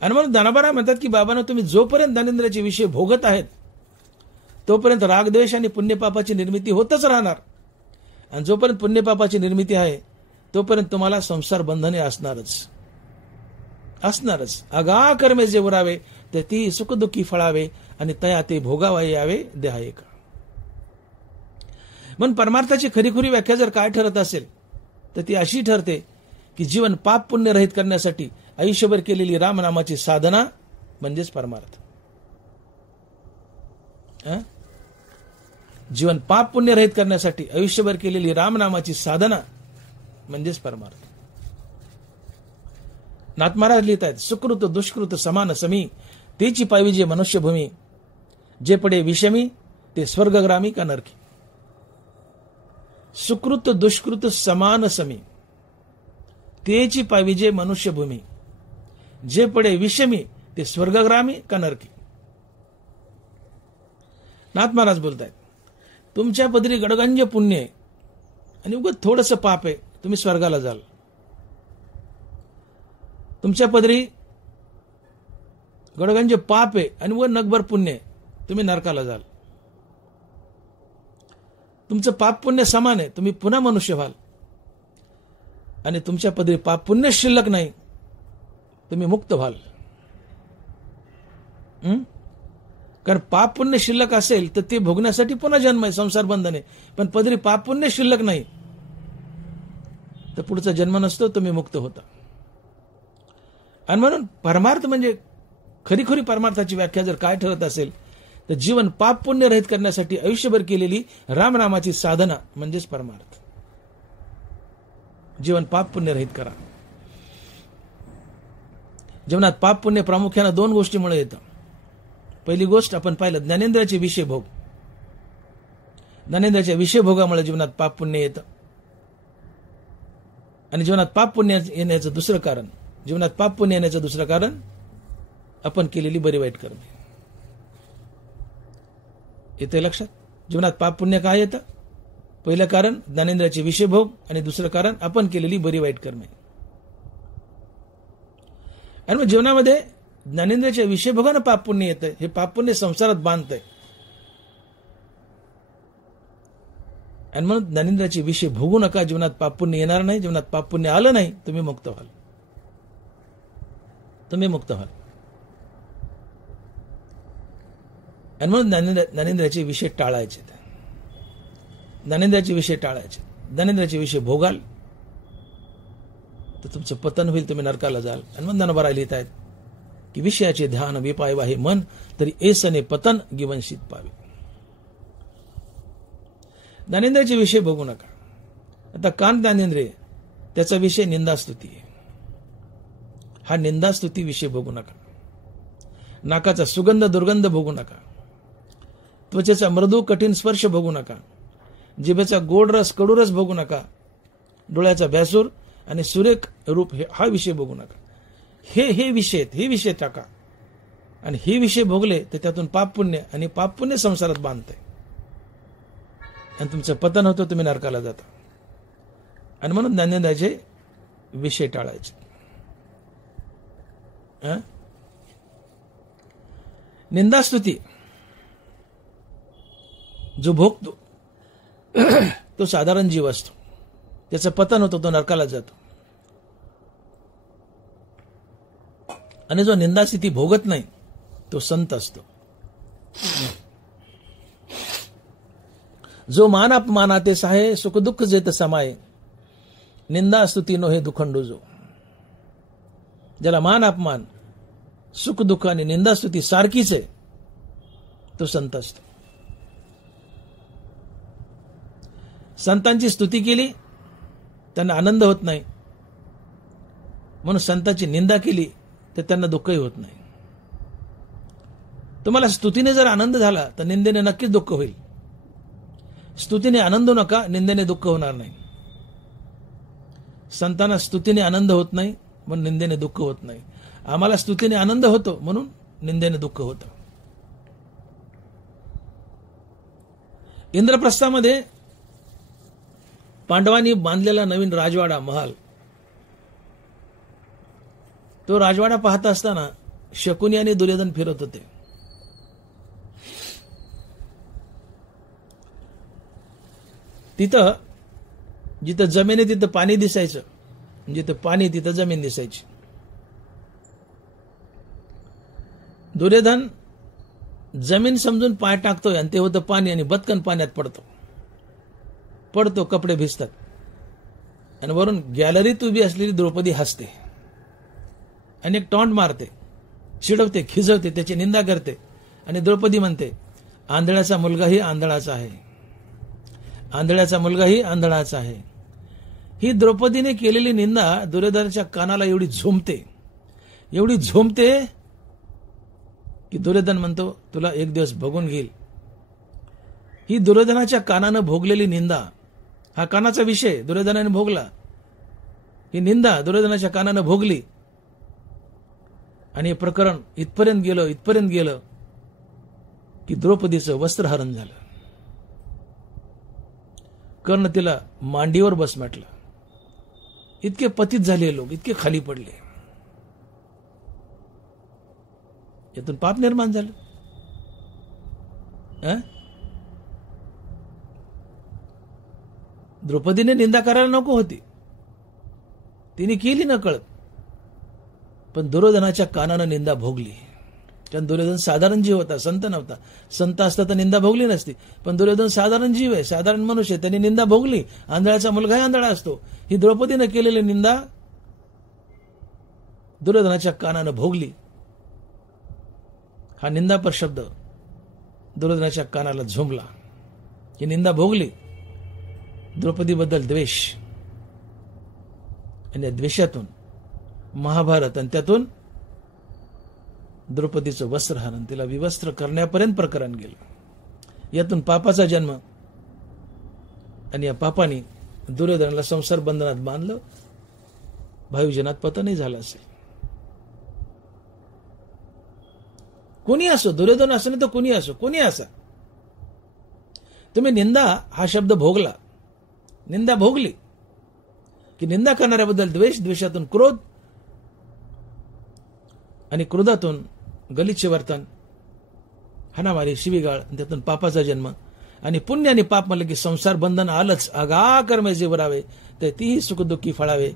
आणि म्हणून ज्ञानोबा म्हणतात की बाबांनो, तुम्ही जोपर्यंत ज्ञानेंद्रियाचे विषय भोगत आहेत तोपर्यंत रागद्वेष आणि पुण्यपापाची निर्मिती होतच राहणार. आणि जोपर्यंत पुण्यपापाची निर्मिती आहे तोपर्यंत तुम्हाला संसार बंधने असणारच. आगा कर्मे जे वरावे ते ती सुखदुःखी फळावे आणि तया ते भोगावया यावे देहा एक. म्हणून परमार्थाची खरीखुरी व्याख्या जर काय ठरत असेल तर ती अशी ठरते की जीवन पाप पुण्य रहित करण्यासाठी आयुष्यभर केलेली रामनामाची साधना म्हणजेच परमार्थ. जीवन पाप पुण्य रहित करण्यासाठी आयुष्यभर केलेली रामनामाची साधना म्हणजेच परमार्थ. नाथ महाराज लिहित आहेत, सुकृत दुष्कृत समान समी, तेची पायवी जे मनुष्यभूमी, जे पडे विषमी ते स्वर्गग्रामी का नरकी. सुकृत दुष्कृत समान समी, तेची पायवी जे मनुष्यभूमी, जे पडे विषमी ते स्वर्गग्रामी का नरकी. नाथ महाराज बोलतायत, तुमच्या पदरी गडगंज पुण्य आहे आणि उगाच थोडंसं पाप आहे, तुम्ही स्वर्गाला जाल. तुमच्या पदरी गडगंज पाप आहे आणि वर नगभर पुण्य आहे, तुम्ही नरकाला जाल. तुमचं पाप पुण्य समान आहे, तुम्ही पुन्हा मनुष्य व्हाल. आणि तुमच्या पदरी पाप पुण्य शिल्लक नाही, तुम्ही मुक्त व्हाल. कारण पाप पुण्य शिल्लक असेल तर ते भोगण्यासाठी पुन्हा जन्म आहे, संसार बंधन आहे. पण पदरी पाप पुण्य शिल्लक नाही तर पुढचा जन्म नसतो, तुम्ही मुक्त होता. आणि म्हणून परमार्थ म्हणजे खरी परमार्थाची व्याख्या जर काय ठरत असेल तर जीवन पाप पुण्य रहित करण्यासाठी आयुष्यभर केलेली रामनामाची साधना म्हणजेच परमार्थ. जीवन पाप पुण्य रहित करा. जीवनात पाप पुण्य प्रामुख्यानं 2 गोष्टीमुळे येतं. पहिली गोष्ट आपण पाहिलं, ज्ञानेंद्रियाचे विषय भोग. ज्ञानेंद्रियाच्या विषय भोगामुळे जीवनात पाप पुण्य येतं. आणि जीवनात पाप पुण्य येण्याचं दुसरं कारण, जीवनात पाप पुण्य येण्याचं दुसरं कारण आपण केलेली बरी वाईट कर्मे. येते लक्षात? जीवनात पाप पुण्य काय येतं? पहिलं कारण ज्ञानेंद्रियाचे विषय भोग आणि दुसरं कारण आपण केलेली बरी वाईट कर्मे. आणि मग जीवनामध्ये ज्ञानेंद्रियाच्या विषय भोगानं पाप पुण्य येतं. हे पाप पुण्य संसारात बांधतंय. आणि म्हणून ज्ञानेंद्रियाचे विषय भोगू नका. जीवनात पाप पुण्य येणार नाही. जीवनात पाप पुण्य आलं नाही, तुम्ही मुक्त व्हाल. तुम्ही मुक्त व्हाल. आणि म्हणून ज्ञानेंद्रियाचे विषय टाळायचे. ज्ञानेंद्रियाचे विषय टाळायचे. ज्ञानेंद्रियाचे विषय भोगाल तर तुमचं पतन होईल, तुम्ही नरकाला जाल. आणि मग ज्ञानोबा लिहित आहेत की विषयाचे ध्यान विपाय वाहे मन, तरी ऐसने पतन गिवंशीत पावे. ज्ञानेंद्रियाचे विषय बघू नका. आता कान ज्ञानेंद्रिय, त्याचा विषय निंदास्तुती आहे. हा निंदास्तुती विषय बघू नका. नाकाचा सुगंध दुर्गंध बघू नका. त्वचेचा मृदू कठीण स्पर्श बघू नका. जिभेचा गोड रस कडू रस बघू नका. डोळ्याचा भ्यासूर आणि सुरेख रूप हा विषय बघू नका. हे विषय टाका. आणि हे विषय भोगले तर त्यातून पाप पुण्य आणि पाप पुण्य संसारात बांधते आणि तुमचं पतन होतं, तुम्ही नरकाला जाता. आणि म्हणून ज्ञानेंद्रियाचे विषय टाळायचे. निंदास्तुती जो भोगतो तो साधारण जीव असतो, त्याचं पतन होतं, तो नरकाला जातो. आणि जो निंदास्थिती भोगत नाही तो संत असतो. जो मान अपमानाते सहाय सुख दुःख जेत समाये, निंदा स्तुती नो हे दुखंडू. जो ज्याला मान अपमान सुख दुःख आणि निंदा स्तुती सारखीच आहे तो संत असतो. संतांची स्तुती केली त्यांना आनंद होत नाही, म्हणून संतांची निंदा केली तर त्यांना दुःखही होत नाही. तुम्हाला स्तुतीने जर आनंद झाला तर निंदेने नक्कीच दुःख होईल. स्तुतीने आनंद होऊ नका, निंदेने दुःख होणार नाही. संतांना स्तुतीने आनंद होत नाही म्हणून निंदेने दुःख होत नाही. आम्हाला स्तुतीने आनंद होतो म्हणून निंदेने दुःख होतं. इंद्रप्रस्थामध्ये पांडवांनी बांधलेला नवीन राजवाडा महाल, तो राजवाडा पाहत असताना शकुनी आणि दुर्योधन फिरत होते. तिथं जिथं जमीन आहे तिथं पाणी दिसायचं, जिथं पाणी तिथं जमीन दिसायची. दुर्योधन जमीन समजून पाय टाकतोय आणि ते होतं पाणी, आणि बदकन पाण्यात पडतो, कपडे भिजतात. आणि वरून गॅलरीत उभी असलेली द्रौपदी हसते आणि एक टॉन्ट मारते, चिडवते, खिजवते, त्याची निंदा करते. आणि द्रौपदी म्हणते, आंधळ्याचा मुलगाही आंधळाचा आहे, आंधळ्याचा मुलगाही आंधळाचा आहे. ही द्रौपदीने केलेली निंदा दुर्योधनाच्या कानाला एवढी झोंबते की दुर्योधन म्हणतो, तुला एक दिवस बघून घेईल. ही दुर्योधनाच्या कानानं भोगलेली निंदा, हा कानाचा विषय दुर्योधनाने भोगला. ही निंदा दुर्योधनाच्या कानानं भोगली आणि हे प्रकरण इथपर्यंत गेलं की द्रौपदीचं वस्त्रहरण झालं. कर्ण तिला मांडीवर बस म्हटलं. इतके पतित झाले लोक, इतके खाली पडले. यातून पाप निर्माण झालं. द्रौपदीने निंदा करायला नको होती, तिने केली न कळत, पण दुर्योधनाच्या कानानं निंदा भोगली. कारण दुर्योधन साधारण जीव होता, संत नव्हता. संत असता तर निंदा भोगली नसती, पण दुर्योधन साधारण जीव आहे, साधारण मनुष्य आहे, त्यांनी निंदा भोगली. आंधळाचा मुलगाही आंधळा असतो. ही द्रौपदीनं केलेली निंदा दुर्योधनाच्या कानानं भोगली. हा निंदापर शब्द दुर्योधनाच्या कानाला झोंबला. ही निंदा भोगली. द्रौपदीबद्दल द्वेष, आणि या द्वेषातून महाभारत, आणि त्यातून द्रौपदीचं वस्त्रहरण, तिला विवस्त्र करण्यापर्यंत प्रकरण गेलं. यातून पापाचा जन्म, आणि या पापाने दुर्योधनाला संसार बंधनात बांधलं. भायुजनात पतनही झालं असेल. कोणी असो, दुर्योधन असो नाही तर कोणी असो, कोणी असा, तुम्ही निंदा हा शब्द भोगला, निंदा भोगली की निंदा करणाऱ्याबद्दल द्वेष, द्वेषातून क्रोध, आणि क्रोधातून गलिच्छ वर्तन, हाणामारी, शिवीगाळ, त्यातून पापाचा जन्म. आणि पुण्य आणि पाप म्हणलं की संसार बंधन आलंच. आगा कर्मे जे वरावे तर तीही सुखदुःखी फळावे,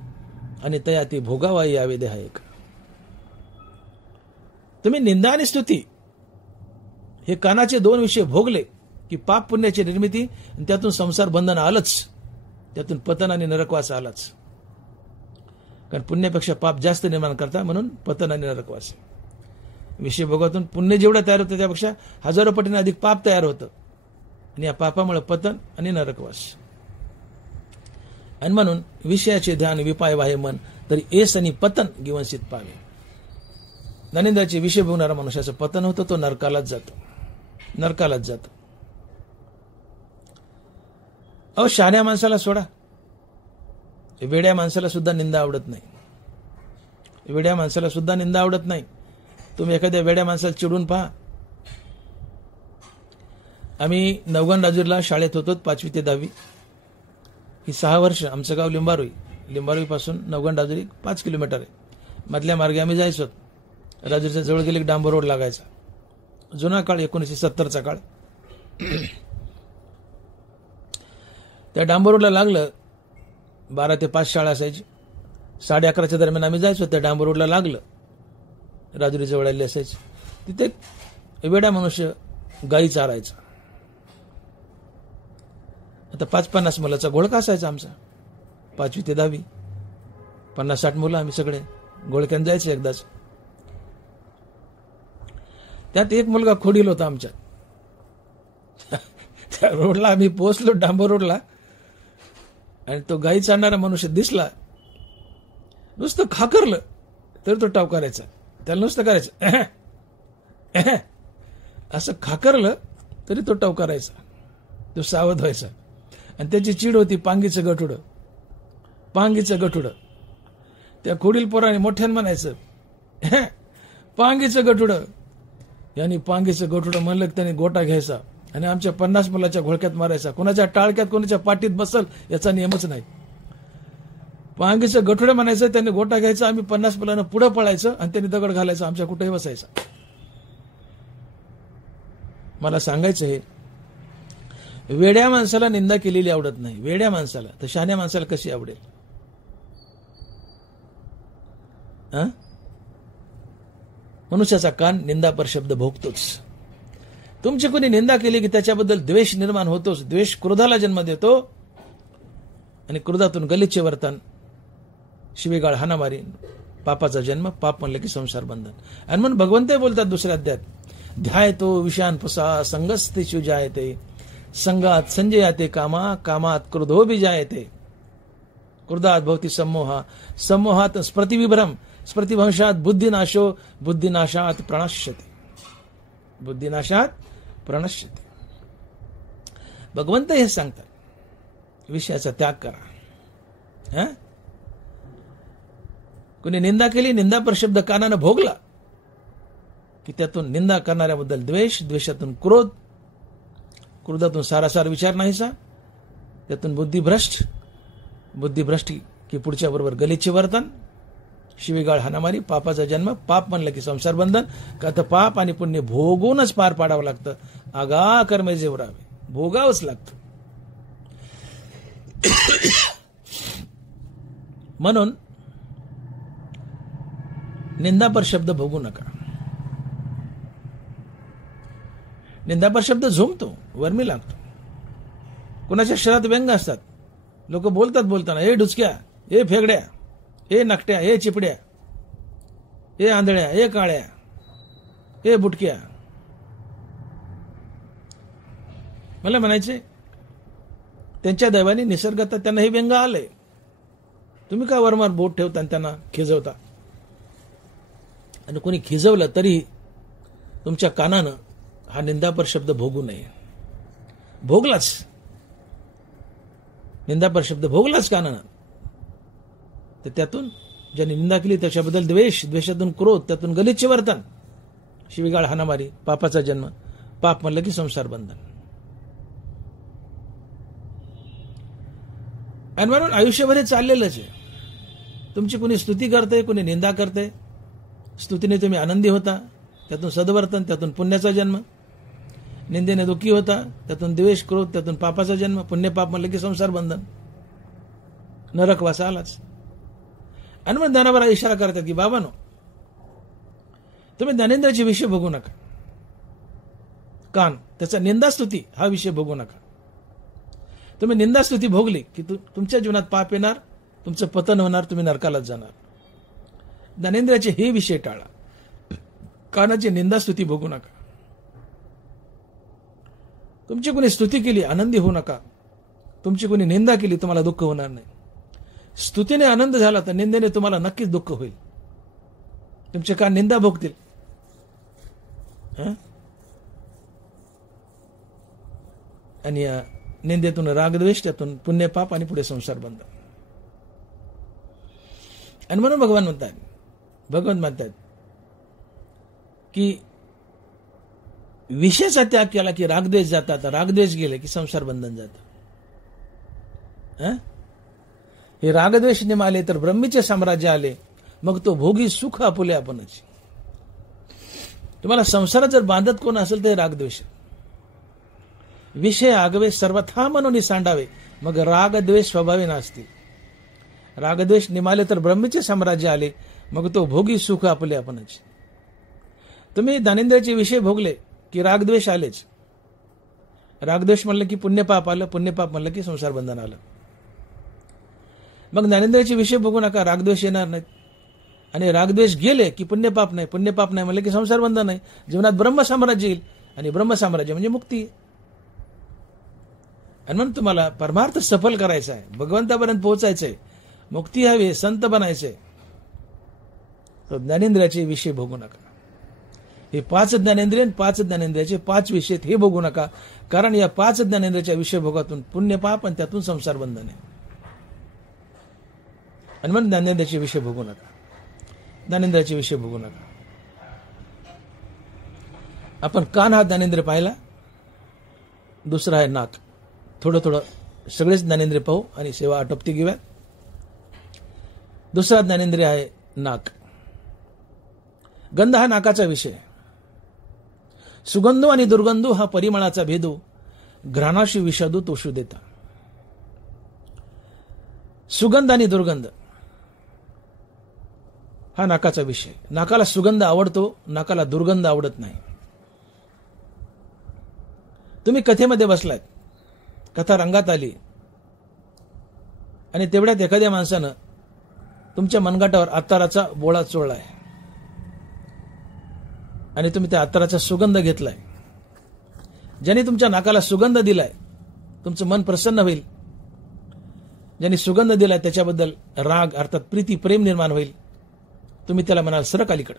आणि तया ती भोगावाई यावे देहा एक. तुम्ही निंदा आणि स्तुती हे कानाचे दोन विषय भोगले की पाप पुण्याची निर्मिती, आणि त्यातून संसार बंधन आलंच, त्यातून पतन आणि नरकवास आलाच. कारण पुण्यापेक्षा पाप जास्त निर्माण करता, म्हणून पतन आणि नरकवास. विषय भोगातून पुण्य जेवढं तयार होतं त्यापेक्षा हजारो पटीने अधिक पाप तयार होतं, आणि या पापामुळे पतन आणि नरकवास. आणि म्हणून विषयाचे ध्यान विपाय वाहे मन, तरी एस आणि पतन गिवंसित पावे. ज्ञानेंद्राचे विषय भोगणारा मनुष्याचं पतन होतं, तो नरकालाच जातो, नरकालाच जातो. अहो, शहाण्या माणसाला सोडा, वेड्या माणसाला सुद्धा निंदा आवडत नाही. वेड्या माणसाला सुद्धा निंदा आवडत नाही. तुम्ही एखाद्या वेड्या माणसाला चिडून पहा. आम्ही नवगण राजूरला शाळेत होतो, 5वी ते 10वी. ही 6 वर्ष. आमचं गाव लिंबारोई. लिंबारोई पासून नवगण राजूर 5 किलोमीटर आहे. मधल्या मार्गे आम्ही जायचो. राजूरच्या जवळ गेले डांबर रोड लागायचा. जुना काळ, 1970चा काळ. त्या डांबर रोडला लागलं, 12 ते 5 शाळा असायची. 11:30च्या दरम्यान आम्ही जायचो. त्या डांबर रोडला लागलं, राजुरी जवळ आली असायची. तिथे वेडा मनुष्य गाई चारायचा. आता 5-50 मुलाचा घोळका असायचा आमचा. 5वी ते 10वी, 50-60 मुलं आम्ही सगळे घोळक्यानं जायचं एकदाच. त्यात एक मुलगा खोडील होता आमच्या. त्या रोडला आम्ही पोहोचलो, डांबर रोडला, आणि तो गाई चालणारा मनुष्य दिसला. नुसतं खाकरलं तरी तो टाव करायचा. त्याला नुसतं करायचं असं खाकरलं तरी तो टाव करायचा. तो सावध व्हायचा. आणि त्याची चीड होती पांगीचं गठुडं, पांगीचं गठुडं. त्या खोडील पोराने मोठ्यानं म्हणायचं, पांगीचं गठुडं. यांनी पांगीचं गठुडं म्हणलं की त्याने गोटा घ्यायचा आणि आमच्या 50 मुलाच्या घोळक्यात मारायचा. कोणाच्या टाळक्यात, कोणाच्या पाठीत बसल याचा नियमच नाही. पांगीचं गठुडं म्हणायचं, त्याने गोटा घ्यायचा, आम्ही 50 मुलांना पुढे पळायचं आणि त्यांनी दगड घालायचं, आमच्या कुठेही बसायचा. मला सांगायचं हे, वेड्या माणसाला निंदा केलेली आवडत नाही. वेड्या माणसाला, तर शहाण्या माणसाला कशी आवडेल? मनुष्याचा कान निंदापर शब्द भोगतोच. तुमची कोणी निंदा केली की त्याच्याबद्दल द्वेष निर्माण होतोच. द्वेष क्रोधाला जन्म देतो, आणि क्रोधातून गलिच्छ वर्तन, शिवीगाळ, हाणामारी, पापाचा जन्म. पाप म्हणलं की संसार बंधन. आणि म्हणून भगवंत बोलतात दुसऱ्या अध्यायात, ध्यायतो विषयान पुसा संगस्तेषु जायते, संगात संजयाते कामा, कामात क्रोधो बी जायते, क्रोधात भवती सम्मोहा, सम्मोहात स्मृतिविभ्रम, स्मृतिभंशात बुद्धिनाशो, बुद्धिनाशात प्रणश्यते, बुद्धिनाशात प्रणश्यते. भगवंत हे सांगतात, विषयाचा त्याग करा. कोणी निंदा केली, निंदापर शब्द कानानं भोगला की त्यातून निंदा करणाऱ्याबद्दल द्वेष, द्वेषातून क्रोध, क्रोधातून सारासार विचार नाहीसा, त्यातून बुद्धिभ्रष्ट, बुद्धिभ्रष्ट की पुढच्या बरोबर गलिच्छ वर्तन, शिवीगाळ, हाणामारी, पापाचा जन्म. पाप म्हणलं की संसार बंधन. का तर पाप आणि पुण्य भोगूनच पार पाडावं लागतं. आगा कर्मे जेवरावे, भोगावंच लागतं. म्हणून निंदापर शब्द भोगू नका. निंदापर शब्द झोंबतो, वर्मी लागतो. कुणाच्या शरीरात व्यंग असतात. लोक बोलतात बोलताना, हे डुचक्या, हे फेगड्या, हे नकट्या, हे चिपड्या, हे आंधळ्या, हे काळ्या, हे बुटक्या. मला म्हणायचे त्यांच्या दैवाने निसर्गात त्यांना हे व्यंग आलंय. तुम्ही का वरमार बोट ठेवता आणि त्यांना खिजवता. आणि कोणी खिजवलं तरी तुमच्या कानानं हा निंदापर शब्द भोगू नये. भोगलाच, निंदापर शब्द भोगलाच कानानं, तर त्यातून ज्यांनी निंदा केली त्याच्याबद्दल द्वेष, द्वेषातून क्रोध, त्यातून गलिच्छ वर्तन, शिवीगाळ, हाणामारी, पापाचा जन्म. पाप म्हणलं की संसार बंधन. आणि म्हणून आयुष्यभर हे चाललेलंच आहे. तुमची कोणी स्तुती करते, कोणी निंदा करते. स्तुतीने तुम्ही आनंदी होता, त्यातून सद्वर्तन, त्यातून पुण्याचा जन्म. निंदेने दुःखी होता, त्यातून द्वेष, क्रोध, त्यातून पापाचा जन्म. पुण्य पाप म्हणलं की संसार बंधन, नरकवासा आलाच. आणि मग ज्ञानावर इशारा करतात की बाबांनो, तुम्ही ज्ञानेंद्राचे विषय बघू नका. कान, त्याचा निंदास्तुती हा विषय बघू नका. तुम्ही निंदास्तुती भोगली की तुमच्या जीवनात पाप येणार, तुमचं पतन होणार, तुम्ही नरकालाच जाणार. ज्ञानेंद्रियाचे हे विषय टाळा. कानाची निंदास्तुती बघू नका. तुमची कोणी स्तुती केली, आनंदी होऊ नका. तुमची कोणी निंदा केली, तुम्हाला दुःख होणार नाही. स्तुतीने आनंद झाला तर निंदेने तुम्हाला नक्कीच दुःख होईल. तुमचे कान निंदा भोगतील. आणि या निंदेतून रागद्वेष, त्यातून पुण्यपाप आणि पुढे संसार बंधन. आणि म्हणून भगवान म्हणतात की विषयाचा त्याग केला की रागद्वेष जातात, रागद्वेष गेले की संसार बंधन जातं. हे रागद्वेष निमाले तर ब्रह्मीचे साम्राज्य आले, मग तो भोगी सुख आपुले आपणच. तुम्हाला संसारात जर बांधत कोण असेल तर रागद्वेष. विषय आगवे सर्वथा मनोनी सांडावे, मग रागद्वेष स्वभावे नासतील. रागद्वेष निमाले तर ब्रह्मीचे साम्राज्य आले, मग तो भोगी सुख आपले आपणच. तुम्ही ज्ञानेंद्रियाचे विषय भोगले की रागद्वेष आलेच. रागद्वेष म्हणलं की पुण्यपाप आलं, पुण्यपाप म्हणलं की संसार बंधन आलं. मग ज्ञानेंद्रियाचे विषय बघू नका, रागद्वेष येणार नाहीत. आणि रागद्वेष गेले की पुण्यपाप नाही, पुण्यपाप नाही म्हणलं की संसार बंधन नाही. जीवनात ब्रह्मसाम्राज्य येईल, आणि ब्रह्मसाम्राज्य म्हणजे मुक्ती. आणि म्हणून तुम्हाला परमार्थ सफल करायचा आहे, भगवंतापर्यंत पोहोचायचंय, मुक्ती हवी, संत बनायचंय, तर ज्ञानेंद्रियाचे विषय बघू नका. हे 5 ज्ञानेंद्रिय, 5 ज्ञानेंद्रियाचे 5 विषय हे बघू नका. कारण या 5 ज्ञानेंद्रियाच्या विषय भोगातून पुण्यपाप आणि त्यातून संसार बंधन आहे. आणि म्हणून ज्ञानेंद्रियाचे विषय बघू नका. ज्ञानेंद्रियाचे विषय बघू नका. आपण कान हा ज्ञानेंद्रिय पाहिला. दुसरा आहे नाक. थोडं थोडं सगळेच ज्ञानेंद्रिय पाहू आणि सेवा आटोपती घेऊया. दुसरा ज्ञानेंद्रिय आहे नाक. गंध हा नाकाचा विषय. सुगंधो आणि दुर्गंधो हा परिमळाचा भेदो, घ्राणाशी विषादू तोषू देता. सुगंध आणि दुर्गंध हा नाकाचा विषय. नाकाला सुगंध आवडतो, नाकाला दुर्गंध आवडत नाही. तुम्ही कथेमध्ये बसलात, कथा रंगात आली, आणि तेवढ्यात एखाद्या माणसानं तुमच्या मनगटावर अत्ताराचा बोळा चोळलाय, आणि तुम्ही त्या अत्ताराचा सुगंध घेतलाय. ज्यांनी तुमच्या नाकाला सुगंध दिलाय, तुमचं मन प्रसन्न होईल. ज्यांनी सुगंध दिलाय त्याच्याबद्दल राग अर्थात प्रीती, प्रेम निर्माण होईल. तुम्ही त्याला म्हणाल सरक अलीकडं.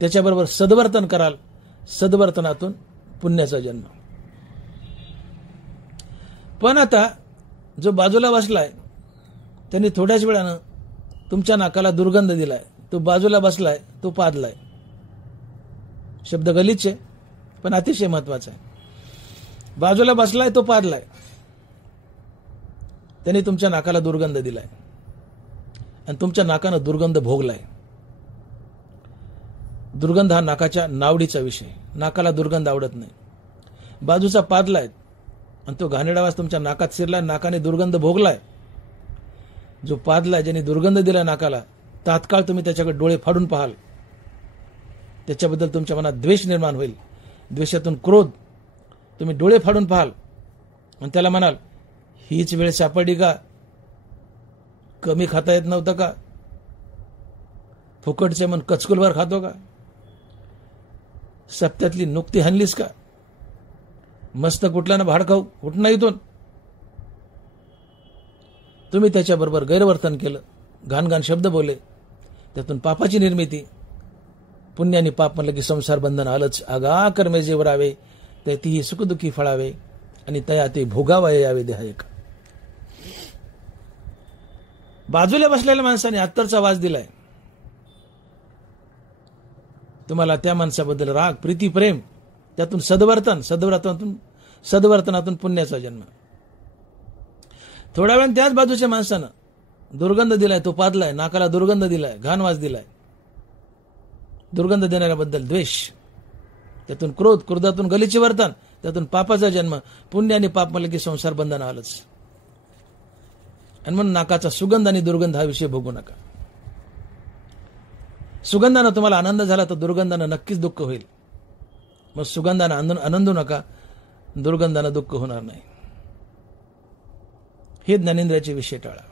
त्याच्याबरोबर सद्वर्तन कराल. सद्वर्तनातून पुण्याचा जन्म. पण आता जो बाजूला बसलाय त्यांनी थोड्याच वेळानं तुमच्या नाकाला दुर्गंध दिलाय. तो बाजूला बसलाय, तो पादलाय. शब्द गलिच्छ आहे पण अतिशय महत्वाचा आहे. बाजूला बसलाय, तो पादलाय. त्यांनी तुमच्या नाकाला दुर्गंध दिलाय. आणि तुमच्या नाकानं दुर्गंध भोगलाय. दुर्गंध हा नाकाच्या नावडीचा विषय. नाकाला दुर्गंध आवडत नाही. बाजूचा पादलाय आणि तो घाणेरडा वास तुमच्या नाकात शिरलाय, नाकाने दुर्गंध भोगलाय. जो पादलाय, ज्याने दुर्गंध दिला नाकाला, तात्काळ तुम्ही त्याच्याकडे डोळे फाडून पाहाल. त्याच्याबद्दल तुमच्या मनात द्वेष निर्माण होईल. द्वेषातून क्रोध. तुम्ही डोळे फाडून पाहाल आणि त्याला म्हणाल, हीच वेळ सापडली का? कमी खाता येत नव्हतं का? फुकटचे मन कचकुलवर खातो का? सप्त्यातली नुकती हाणलीस का? मस्त कुठल्यानं भाड खाऊ, उठणं इथून. तुम्ही त्याच्याबरोबर गैरवर्तन केलं, घाणघाण शब्द बोलले, त्यातून पापाची निर्मिती. पुण्याने पाप म्हणलं की संसार बंधन आलंच. आगा कर्मे जे वरावे ते तीही सुखदुःखी फळावे आणि तया ते भोगावया यावे देहा एक. बाजूला बसलेल्या माणसाने अत्तरचा वास दिलाय. तुम्हाला त्या माणसाबद्दल राग, प्रीती, प्रेम, त्यातून सद्वर्तनातून पुण्याचा जन्म. थोड्या वेळाने त्याच बाजूच्या माणसानं दुर्गंध दिलाय, तो पादलाय, नाकाला दुर्गंध दिलाय, घाण वास दिलाय. दुर्गंध देणाऱ्याबद्दल द्वेष, त्यातून क्रोध, क्रोधातून गलिचे वर्तन, त्यातून पापाचा जन्म. पुण्य आणि पाप म्हणलं की संसार बंधन आलंच. आणि म्हणून नाकाचा सुगंध आणि दुर्गंध हा विषय भोगू नका. सुगंधानं तुम्हाला आनंद झाला तर दुर्गंधानं नक्कीच दुःख होईल. मग सुगंधानं आनंदू नका, दुर्गंधानं दुःख होणार नाही. हे ज्ञानेंद्रियाचे विषय टाळा.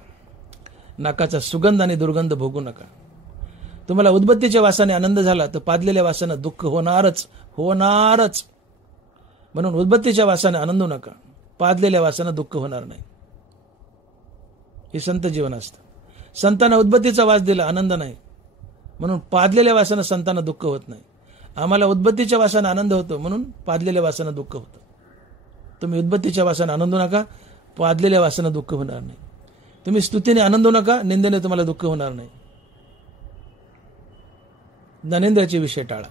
नाकाचा सुगंध आणि दुर्गंध भोगू नका. तुम्हाला उदबत्तीच्या वासाने आनंद झाला तर पादलेल्या वासानं दुःख होणारच. म्हणून उदबत्तीच्या वासाने आनंदू नका, पादलेल्या वासानं दुःख होणार नाही. हे संत जीवन असतं. संतांना उदबत्तीचा वास दिला, आनंद नाही, म्हणून पादलेल्या वासानं संतांना दुःख होत नाही. आम्हाला उदबत्तीच्या वासाने आनंद होतो, म्हणून पादलेल्या वासानं दुःख होतं. तुम्ही उदबत्तीच्या वासाने आनंदू नका, पादलेल्या वासानं दुःख होणार नाही. तुम्ही स्तुतीने आनंदू नका, निंदेने तुम्हाला दुःख होणार नाही. ज्ञानेंद्रियाचे विषय टाळा.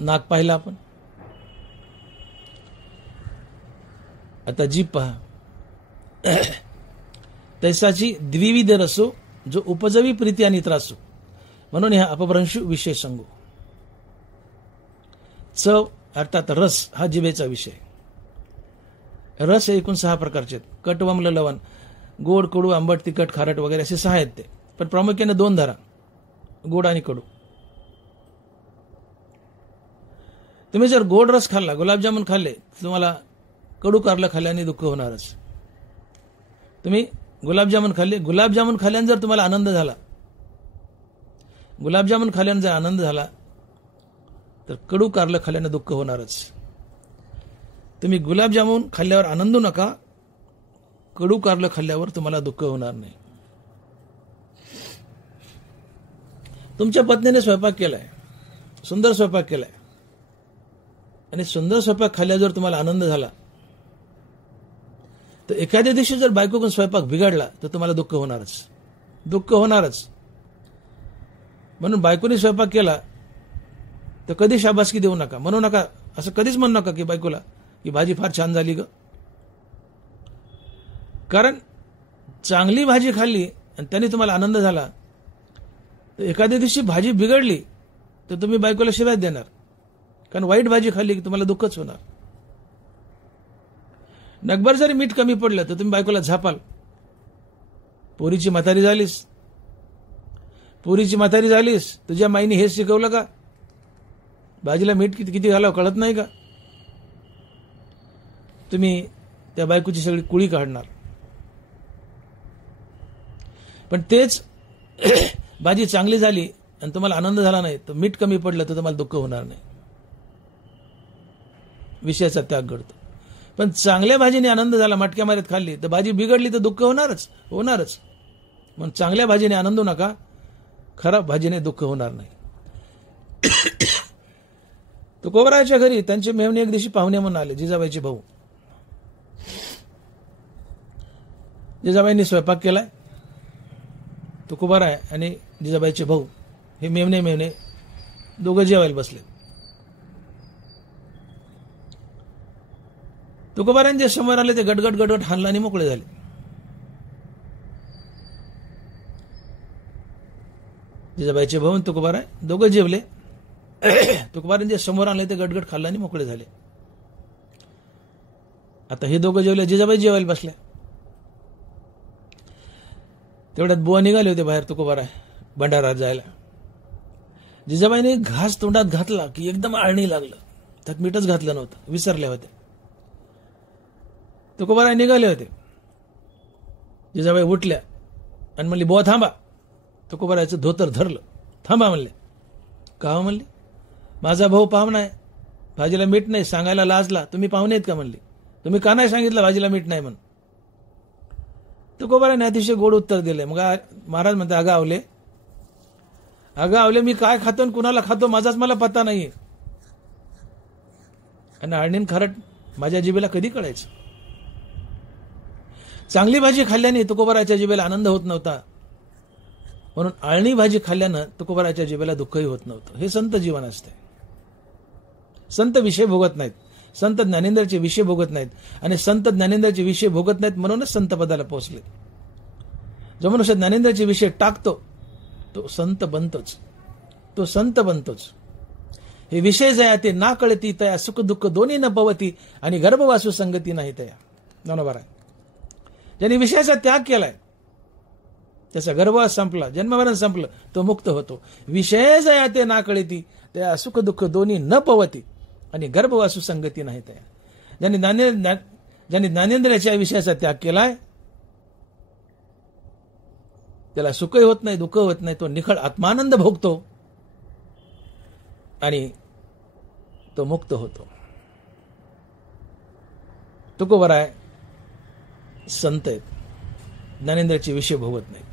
नाक पाहिला आपण, आता जीभ पहा. तैसाची द्विविध रसो जो उपजवी प्रीती आणि त्रासो, म्हणून ह्या अपभ्रंशू विषय सांगू. चव अर्थात रस हा जिभेचा विषय. रस हे एकूण 6 प्रकारचे आहेत. कट, वम्ल, लवण, गोड, कडू, आंबट, तिखट, खारट वगैरे असे 6 आहेत ते. पण प्रामुख्याने 2 धरा, गोड आणि कडू. तुम्ही जर गोड रस खाल्ला, गुलाबजामुन खाल्ले, तुम्हाला कडू कारलं खाल्ल्याने दुःख होणारच. तुम्ही गुलाबजामुन खाल्ल्याने जर तुम्हाला आनंद झाला, गुलाबजामुन खाल्ल्याने जर आनंद झाला, तर कडू कारलं खाल्ल्याने दुःख होणारच. तुम्ही गुलाबजामुन खाल्ल्यावर आनंदू नका, कडू कारलं खाल्ल्यावर तुम्हाला दुःख होणार नाही. तुमच्या पत्नीने स्वयंपाक केलाय, सुंदर स्वयंपाक केलाय, आणि सुंदर स्वयंपाक खाल्ल्यावर जर तुम्हाला आनंद झाला, तर एखाद्या दिवशी जर बायकोकडून स्वयंपाक बिघडला तर तुम्हाला दुःख होणारच. म्हणून बायकोने स्वयंपाक केला तर कधी शाबासकी देऊ नका, म्हणू नका, असं कधीच म्हणू नका की बायकोला की भाजी फार छान झाली ग. कारण चांगली भाजी खाल्ली आणि त्याने तुम्हाला आनंद झाला, तर एखाद्या दिवशी भाजी बिघडली तर तुम्ही बायकोला शिव्या देणार. कारण वाईट भाजी खाल्ली की तुम्हाला दुःखच होणार. नगभर जरी मीठ कमी पडलं तर तुम्ही बायकोला झापाल. पोरीची म्हातारी झालीस, तुझ्या माईने हेच शिकवलं का? भाजीला मीठ किती घालावं कळत नाही का? तुम्ही त्या बायकोची सगळी कुळी काढणार. पण तेच भाजी चांगली झाली आणि तुम्हाला आनंद झाला नाही, तर मीठ कमी पडलं तर तुम्हाला दुःख होणार नाही. विषयाचा त्याग घडतो. पण चांगल्या भाजीने आनंद झाला, मटक्या मारीत खाल्ली, तर भाजी बिघडली तर दुःख होणारच. म्हणून चांगल्या भाजीने आनंदू नका, खराब भाजीने दुःख होणार नाही. तुकोबराच्या घरी त्यांचे मेहणे एक दिवशी पाहुणे म्हणून आले, जिजाबाईचे भाऊ. जिजाबाईंनी स्वयंपाक केलाय. तुकोबाराय आणि जिजाबाईचे भाऊ हे मेवणे दोघं जेवायला बसले. तुकोबारांच्या समोर आले, ते गटगट हाणला आणि मोकळे झाले. जिजाबाईचे भाऊ आणि तुकोबाराय दोघं जेवले. तुकोबारांचे समोर आणले ते गटगट खाल्ला आणि मोकळे झाले. आता हे दोघं जेवले, जिजाबाई जेवायला बसल्या. तेवढ्यात बुवा निघाले होते बाहेर तुकोबाराय भंडारात जायला. जिजाबाईने घास तोंडात घातला की एकदम आळणी लागलं. त्यात मीठच घातलं नव्हतं, विसरल्या होत्या. तुकोबाराय निघाले होते. जिजाबाई उठल्या आणि म्हणली, बुवा थांबा. तुकोबारायचं धोतर धरलं. थांबा म्हणले. का म्हणले? माझा भाऊ पाहुणा आहे, भाजीला मीठ नाही, सांगायला लाजला. तुम्ही पाहुणे आहेत का म्हणले. तुम्ही का नाही सांगितलं भाजीला मीठ नाही म्हणून. तुकोबाराने अतिशय गोड उत्तर दिले. मग महाराज म्हणते, अगं आवले मी काय खातो आणि कुणाला खातो माझाच मला पत्ता नाहीये. आणि आळणीन खारट माझ्या जिभेला कधी कळायचं. चांगली भाजी खाल्ल्याने तुकोबाराच्या जिभेला आनंद होत नव्हता, म्हणून आळणी भाजी खाल्ल्यानं तुकोबाराच्या जिभेला दुःखही होत नव्हतं. हे संत जीवन असते. संत विषय भोगत नाहीत, संत ज्ञानेंद्रचे विषय भोगत नाहीत. आणि संत ज्ञानेंद्रचे विषय भोगत नाहीत म्हणूनच संत पदाला पोहोचले. जो मनुष्य ज्ञानेंद्रचे विषय टाकतो तो संत बनतोच, तो संत बनतोच. हे विषय जया ते ना कळती तया सुख दुःख दोन्ही न पवती आणि गर्भवासू संगती नाही तया. ज्ञानोबा आहे ज्यांनी विषयाचा त्याग केलाय त्याचा गर्भवास संपला, जन्ममरण संपलं, तो मुक्त होतो. विषय जया ते ना कळती तया सुख दुःख दोन्ही न पवती आणि गर्भवासू संगती नाही तया. ज्यांनी ज्ञानेंद्राच्या विषयाचा त्याग केलाय त्याला सुखही होत नाही, दुःख होत नाही, तो निखळ आत्मानंद भोगतो आणि तो मुक्त होतो. तुकोबाराय संत आहेत, ज्ञानेंद्राचे विषय भोगत नाही.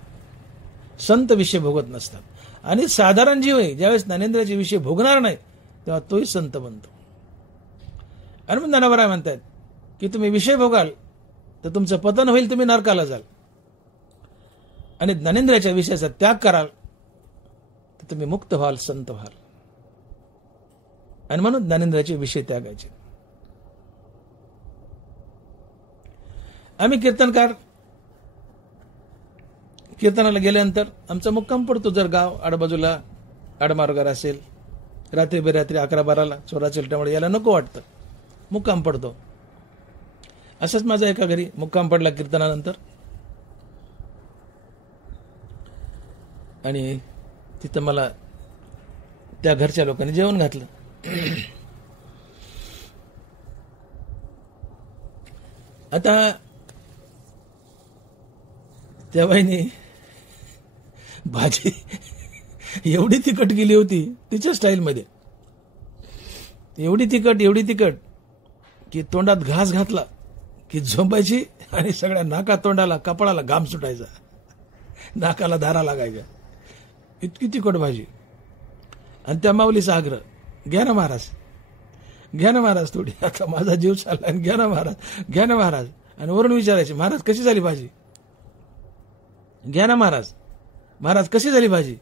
संत विषय भोगत नसतात. आणि साधारण जीव आहे ज्यावेळेस ज्ञानेंद्राचे विषय भोगणार नाही तेव्हा तोही संत बनतो. आणि मग ज्ञानोबा म्हणतात की तुम्ही विषय भोगाल तर तुमचं पतन होईल, तुम्ही नरकाला जाल. आणि ज्ञानेंद्राच्या विषयाचा त्याग कराल तर तुम्ही मुक्त व्हाल, संत व्हाल. आणि म्हणून ज्ञानेंद्राचे विषय त्यागायचे. आम्ही कीर्तनाला गेल्यानंतर आमचा मुक्काम पडतो. जर गाव आडबाजूला आडमार्गावर असेल, रात्री बेरात्री 11-12ला चोरा चिलट्यामुळे यायला नको वाटतं, मुक्काम पडतो. असंच माझा एका घरी मुक्काम पडला कीर्तनानंतर. आणि तिथं मला त्या घरच्या लोकांनी जेवण घातलं. आता त्या बाईने भाजी एवढी तिखट केली होती तिच्या स्टाईलमध्ये, एवढी तिखट की तोंडात घास घातला की झोंबायची आणि सगळ्या नाका तोंडाला कपाळाला घाम सुटायचा, नाकाला धारा लागायच्या. इतकी तिखट भाजी. आणि त्या माऊलीचा आग्रह, घ्या ना महाराज, घ्या ना महाराज थोडी. आता माझा जीव चालला, घ्या ना महाराज, घ्या ना महाराज. आणि वरून विचारायचे, महाराज कशी झाली भाजी, घ्या ना महाराज, महाराज कशी झाली भाजी.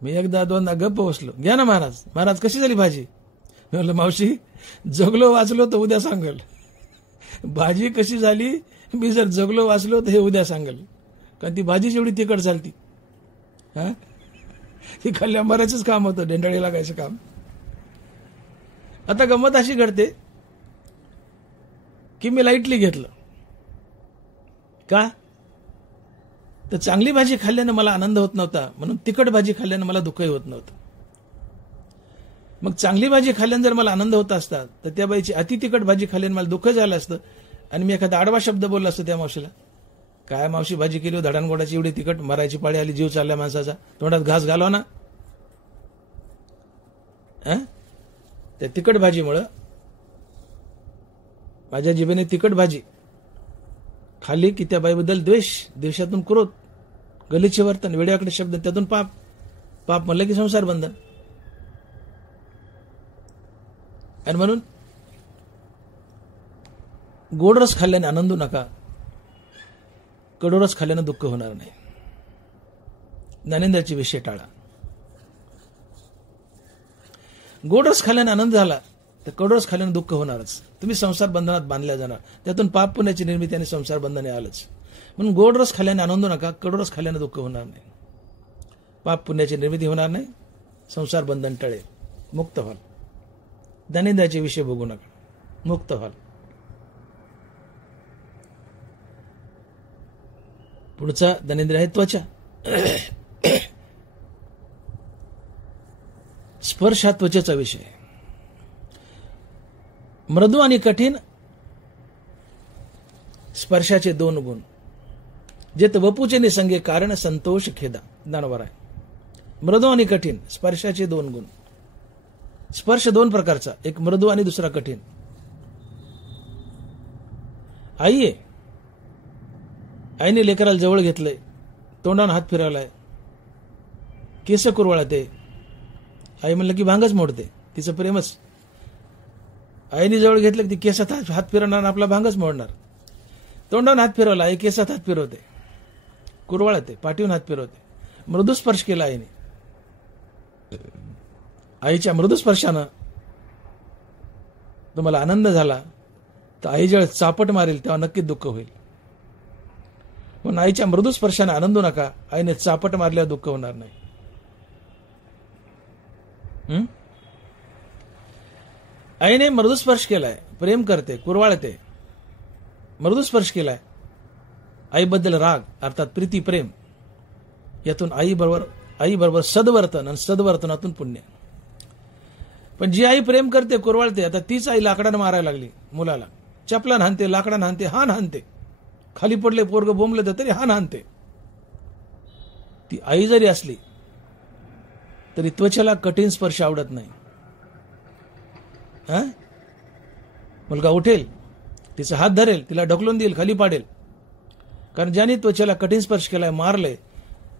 मी एकदा दोनदा गप्प बसलो, घ्या ना महाराज, महाराज कशी झाली भाजी. मी म्हणलं मावशी जगलो वाचलो तर उद्या सांगल, भाजी कशी झाली मी जर जगलो वाचलो तर हे उद्या सांगेल. कारण ती भाजीच एवढी तिखट झालती. हा ती खाल्ल्या मरायचंच काम होतं, डेंडाळी लागायचं काम. आता गंमत अशी घडते की मी लाईटली घेतलं का, तर चांगली भाजी खाल्ल्यानं मला आनंद होत नव्हता, म्हणून तिखट भाजी खाल्ल्यानं मला दुःखही होत नव्हतं. मग चांगली भाजी खाल्ल्यानं जर मला आनंद होत असता तर त्या बाईची अति तिखट भाजी खाल्ल्यानं मला दुःख झालं असतं. आणि मी एखादा आडवा शब्द बोलला असतो त्या मावशीला, काय मावशी भाजी केली धडानगोडाची एवढी तिखट, मरायची पाळी आली, जीव चालल्या माणसाचा, तोंडात घास घालवा ना. त्या तिखट भाजीमुळं माझ्या जिभेने तिखट भाजी खाल्ली की त्या बाईबद्दल द्वेष, द्वेषातून क्रोध, गलिच्छ वर्तन, वेड्याकडे शब्द, त्यातून पाप, पाप म्हणलं की संसार बंधन. आणि म्हणून गोडरस खाल्ल्याने आनंदू नका, कडोरस खाल्ल्यानं दुःख होणार नाही. ज्ञानेंद्राचे विषय टाळा. गोडरस खाल्ल्याने आनंद झाला तर कडोरस खाल्ल्यानं दुःख होणारच. तुम्ही संसार बंधनात बांधल्या जाणार, त्यातून पाप पुण्याची निर्मिती आणि संसार बंधने आलंच. म्हणून गोडरस खाल्ल्याने आनंदू नका, कडोरस खाल्ल्याने दुःख होणार नाही. पाप पुण्याची निर्मिती होणार नाही, संसार बंधन टळेल, मुक्त व्हाल. दानिंद्र्याचे विषय बघू नका, मुक्त व्हाल. पुढचा दानिंद्र्य आहे त्वचा. स्पर्श हा त्वचेचा विषय. मृदू आणि कठीण स्पर्शाचे 2 गुण. जेत वपूचे निसंगे कारण संतोष खेदा. ज्ञानोबा आहे. मृदू आणि कठीण स्पर्शाचे 2 गुण. स्पर्श 2 प्रकारचा, एक मृदू आणि दुसरा कठीण. आई आहे, आईने लेकराला जवळ घेतलंय, तोंडाने हात फिरवलाय, केस कुरवाळते. आई म्हणलं की भांगच मोडते, तिचं प्रेमच. आईने जवळ घेतलं की ती केसात हात फिरवणार आणि आपला भांगच मोडणार. तोंडाने हात फिरवला, आई केसात हात फिरवते, कुरवाळते, पाठीवून हात फिरवते. मृदू स्पर्श केला आईने. आईच्या मृदू स्पर्शानं तुम्हाला आनंद झाला तर आई जेव्हा चापट मारेल तेव्हा नक्कीच दुःख होईल. पण आईच्या मृदू स्पर्शाने आनंदू नका, आईने चापट मारल्यावर दुःख होणार नाही. आईने मृदू स्पर्श केलाय, प्रेम करते, कुरवाळते, मृदू स्पर्श केलाय. आईबद्दल राग अर्थात प्रीती, प्रेम, यातून आई बरोबर सद्वर्तन आणि सद्वर्तनातून पुण्य. पण जी आई प्रेम करते, कुरवाळते, आता तीच आई लाकडानं मारायला लागली मुलाला. चपलानं हाणते, लाकडानं हाणते, हान हाणते. खाली पडले पोरग बोंबले तरी हान हाणते. ती आई जरी असली तरी त्वचेला कठीण स्पर्श आवडत नाही. मुलगा उठेल, तिचा हात धरेल, तिला ढकलून देईल, खाली पाडेल. कारण ज्याने त्वचेला कठीण स्पर्श केलाय, मारले,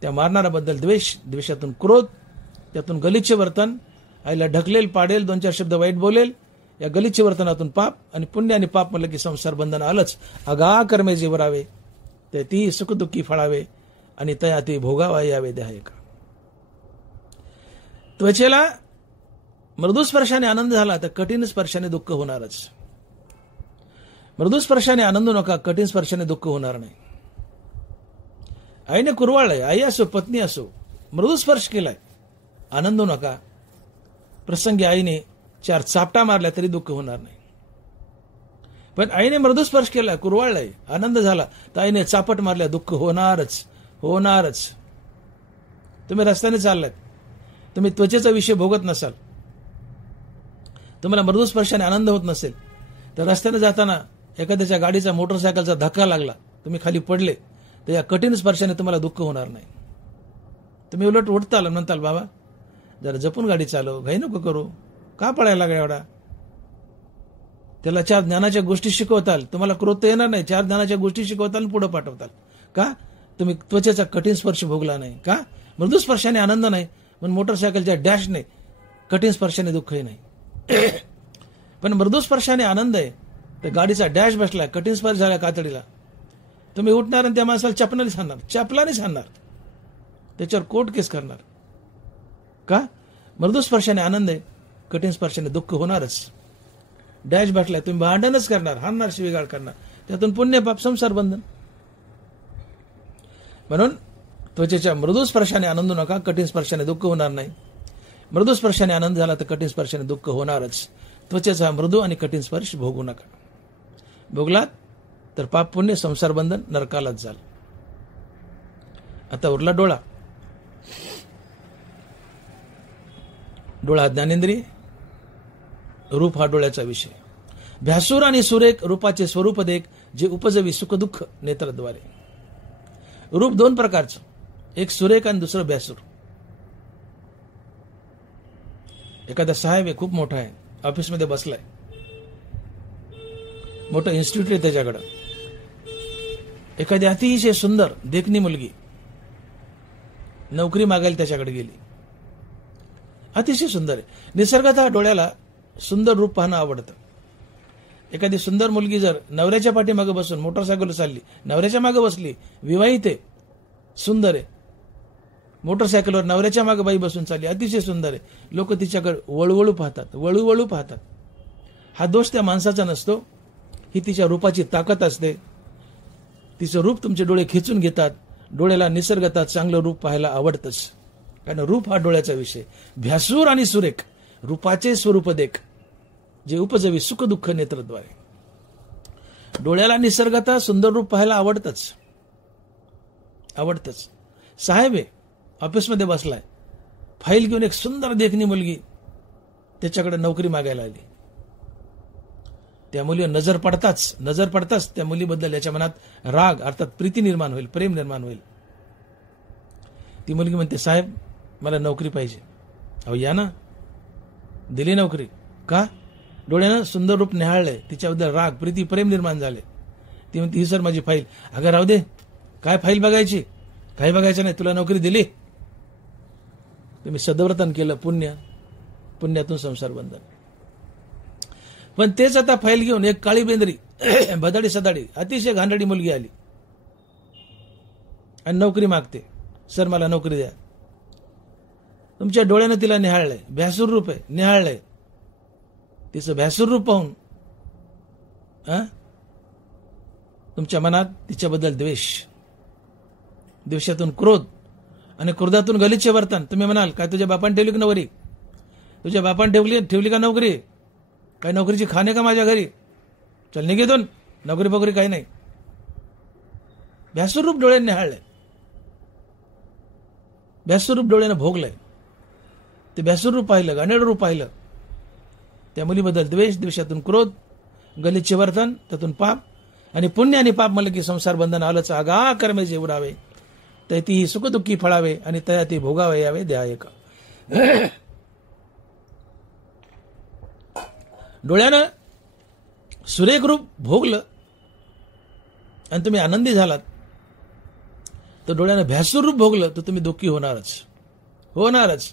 त्या मारणाऱ्याबद्दल द्वेष, द्वेषातून क्रोध, त्यातून गलिच्छ वर्तन, आईला ढकलेल, पाडेल, 2-4 शब्द वाईट बोलेल. या गलिच्छ वर्तनातून पाप, आणि पुण्य आणि पाप म्हणलं की संसार बंधन आलंच. अगा कर्मे जीवरावे, ते ती सुखदुःखी फळावे, आणि तया ती भोगावा यावे द्याय का. त्वचेला मृदू स्पर्शाने आनंद झाला तर कठीण स्पर्शाने दुःख होणारच. मृदू स्पर्शाने आनंदू नका, कठीण स्पर्शाने दुःख होणार नाही. आईने कुरवाळलंय, आई असो पत्नी असो, मृदू स्पर्श केलाय, आनंदू नका. प्रसंगी आईने 4 चापटा मारल्या तरी दुःख होणार नाही. पण आईने मृदू स्पर्श केलाय, कुरवाळलाय, आनंद झाला, तर आईने चापट मारल्या, दुःख होणारच, होणारच. तुम्ही रस्त्याने चाललात, तुम्ही त्वचेचा विषय भोगत नसाल, तुम्हाला मृदू स्पर्शाने आनंद होत नसेल, तर रस्त्याने जाताना एखाद्याच्या गाडीचा, मोटरसायकलचा धक्का लागला, तुम्ही खाली पडले, तर या कठीण स्पर्शाने तुम्हाला दुःख होणार नाही. तुम्ही उलट उठताल, म्हणताल बाबा जरा जपून गाडी चालव, घाई नको करू, का पडायला लागला एवढा. त्याला 4 ज्ञानाच्या गोष्टी शिकवताल, तुम्हाला क्रोध तर येणार नाही. 4 ज्ञानाच्या गोष्टी शिकवताल, पुढे पाठवताल. का? तुम्ही त्वचेचा कठीण स्पर्श भोगला नाही. का? मृदू स्पर्शाने आनंद नाही, पण मोटरसायकलच्या डॅशने, कठीण स्पर्शाने दुःखही नाही. पण मृदू स्पर्शाने आनंद आहे, तर गाडीचा डॅश बसलाय, कठीण स्पर्श झाला कातडीला, तुम्ही उठणार आणि त्या माणसाला चपलानेच हाणणार, त्याच्यावर कोर्ट केस करणार. का? मृदू स्पर्शाने आनंद आहे, कठीण स्पर्शाने दुःख होणारच. डॅश बसलाय, तुम्ही भांडणच करणार, हाणणार, शिवीगाळ करणार, त्यातून पुण्य पाप संसार बंधन. म्हणून त्वचेच्या मृदू स्पर्शाने आनंदू नका, कठीण स्पर्शाने दुःख होणार नाही. मृदू स्पर्शाने आनंद झाला तर कठीण स्पर्शाने दुःख होणारच. त्वचेचा मृदू आणि कठीण स्पर्श भोगू नका. भोगलात तर पाप पुण्य, संसार बंधन, नरकालाच जाल. आता उरला डोळा. डोळा हा ज्ञानेंद्रिय, रूप हा डोळ्याचा विषय. भ्यासूर आणि सुरेख रूपाचे स्वरूप देख, जे उपजवी सुखदुःख नेत्राद्वारे. रूप 2 प्रकारचं, एक सुरेख आणि दुसरं भ्यासूर. एखादा साहेब आहे, खूप मोठा आहे, ऑफिसमध्ये बसलाय, मोठं इन्स्टिट्यूट आहे त्याच्याकडं. एखादी अतिशय सुंदर देखणी मुलगी नोकरी मागायला त्याच्याकडे गेली, अतिशय सुंदर आहे. निसर्गतः डोळ्याला सुंदर रूप पाहणं आवडतं. एखादी सुंदर मुलगी जर नवऱ्याच्या पाठीमागे बसून मोटरसायकल चालली, नवऱ्याच्या मागे बसली, विवाहित आहे, सुंदर आहे, मोटरसायकलवर नवऱ्याच्या मागे बाई बसून चालली, अतिशय सुंदर आहे, लोक तिच्याकडे वळवळू पाहतात. हा दोष त्या माणसाचा नसतो, ही तिच्या रूपाची ताकद असते. तिचं रूप तुमचे डोळे खेचून घेतात. डोळ्याला निसर्गतः चांगलं रूप पाहायला आवडतंच. कारण रूप हा डोळ्याचा विषय. भ्यासूर आणि सुरेख रूपाचे स्वरूप देख, जे उपजवी सुख दुःख नेत्रद्वारे. डोळ्याला निसर्गतः सुंदर रूप पाहायला आवडतच. साहेब आहे, ऑफिसमध्ये बसलाय, फाईल घेऊन एक सुंदर देखणी मुलगी त्याच्याकडे नोकरी मागायला आली. त्या मुलीवर नजर पडताच त्या मुलीबद्दल याच्या मनात राग अर्थात प्रीती निर्माण होईल, प्रेम निर्माण होईल. ती मुलगी म्हणते, साहेब मला नोकरी पाहिजे. अहो या ना. दिली नोकरी. का? डोळ्यानं सुंदर रूप निहाळलंय, तिच्याबद्दल राग प्रीती प्रेम निर्माण झाले. ती म्हणते, ही सर माझी फाईल. अगं राहू दे, काय फाईल बघायची, काही बघायचं नाही, तुला नोकरी दिली. तुम्ही सदव्रतन केलं, पुण्यातून संसार बंधन. पण तेच आता फाईल घेऊन एक काळी बेंद्री बदाडी सदाडी अतिशय घाणेरडी मुलगी आली आणि नोकरी मागते. सर मला नोकरी द्या. तुमच्या डोळ्यानं तिला निहाळलंय, भ्यासूर रूप आहे, निहाळलंय. तिचं भ्यासूर रूप पाहून तुमच्या मनात तिच्याबद्दल द्वेषातून क्रोध आणि क्रोधातून गलिच्छ वर्तन. तुम्ही म्हणाल, काय तुझ्या बापाने ठेवली का नोकरी? तुझ्या बापाने ठेवली का नोकरी? काय नोकरीची खाणे का माझ्या घरी? चल निघेतून, नोकरी बकरी काही नाही. भ्यासूर रूप डोळ्याने निहाळलंय, भ्यासूर रूप डोळ्यानं भोगलंय. ते भ्यासूर रूप पाहिलं, घाणेरडं रूप पाहिलं. त्या मुलीबद्दल द्वेषातून क्रोध, गलिच्छ वर्तन, त्यातून पाप आणि पुण्य आणि पाप म्हणलं की संसार बंधन आलंच. आगा कर्मे जे उडावे तर ती सुखदुःखी फळावे आणि तया ती भोगावे यावे द्या एक. डोळ्यानं सुरेख रूप भोगलं आणि तुम्ही आनंदी झालात, तर डोळ्यानं भ्यासूर रूप भोगलं तर तुम्ही दुःखी होणारच.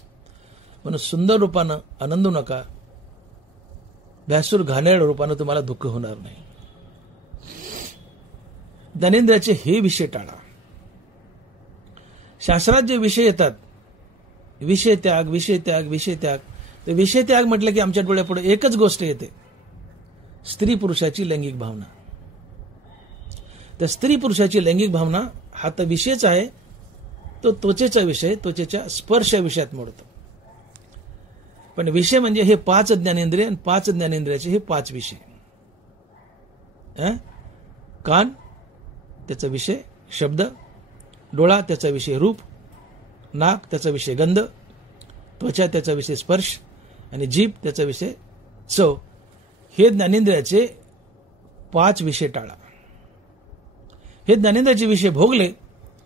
म्हणून सुंदर रूपानं आनंदू नका, भ्यासूर घाणेरड रूपानं तुम्हाला दुःख होणार नाही. ज्ञानेंद्रियाचे हे विषय टाळा. शास्त्रात जे विषय येतात, विषय त्याग, तर विषय त्याग म्हटलं की आमच्या डोळ्यापुढे एकच गोष्ट येते, स्त्री पुरुषाची लैंगिक भावना. तर स्त्री पुरुषाची लैंगिक भावना हा तर विषयच आहे, तो त्वचेचा विषय, त्वचेच्या स्पर्श विषयात मोडतो. पण विषय म्हणजे हे 5 ज्ञानेंद्रिय आणि 5 ज्ञानेंद्रियाचे हे 5 विषय. कान त्याचा विषय शब्द, डोळा त्याचा विषय रूप, नाक त्याचा विषय गंध, त्वचा त्याचा विषय स्पर्श आणि जीभ त्याचा विषय चव. हे ज्ञानेंद्रियाचे 5 विषय टाळा. हे ज्ञानेंद्रियाचे विषय भोगले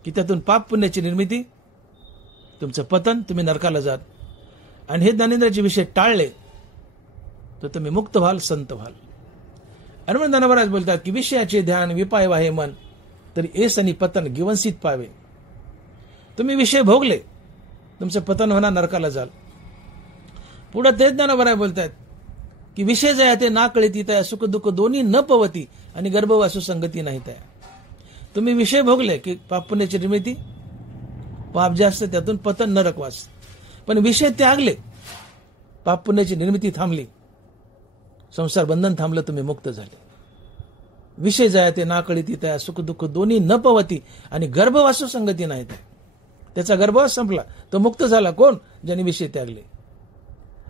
की त्यातून पाप पुण्याची निर्मिती, तुमचं पतन, तुम्ही नरकाला जात. आणि हे ज्ञानेंद्रियाचे विषय टाळले तर तुम्ही मुक्त व्हाल, संत व्हाल. हनुमान ज्ञान महाराज बोलतात की विषयाचे ध्यान विपाय वाहे मन, तरी एस आणि पतन गिवंसित पावे. तुम्ही विषय भोगले, तुमचं पतन होणार, नरकाला जाल. पुढे तेच ज्ञान महाराज बोलतात की विषय जया ते ना कळती त्या सुख दुःख दोन्ही न पवती आणि गर्भवासू संगती नाही त्या. तुम्ही विषय भोगले की पाप पुण्याची निर्मिती, पाप जास्त, त्यातून पतन, नरकवास. पण विषय त्यागले, पाप पुण्याची निर्मिती थांबली, संसार बंधन थांबलं, तुम्ही मुक्त झाले. विषय जया ते ना कळती त्या सुख दुःख दोन्ही न पवती आणि गर्भवासू संगती नाही त्या. त्याचा गर्भवास संपला, तो मुक्त झाला. कोण? ज्याने विषय त्यागले.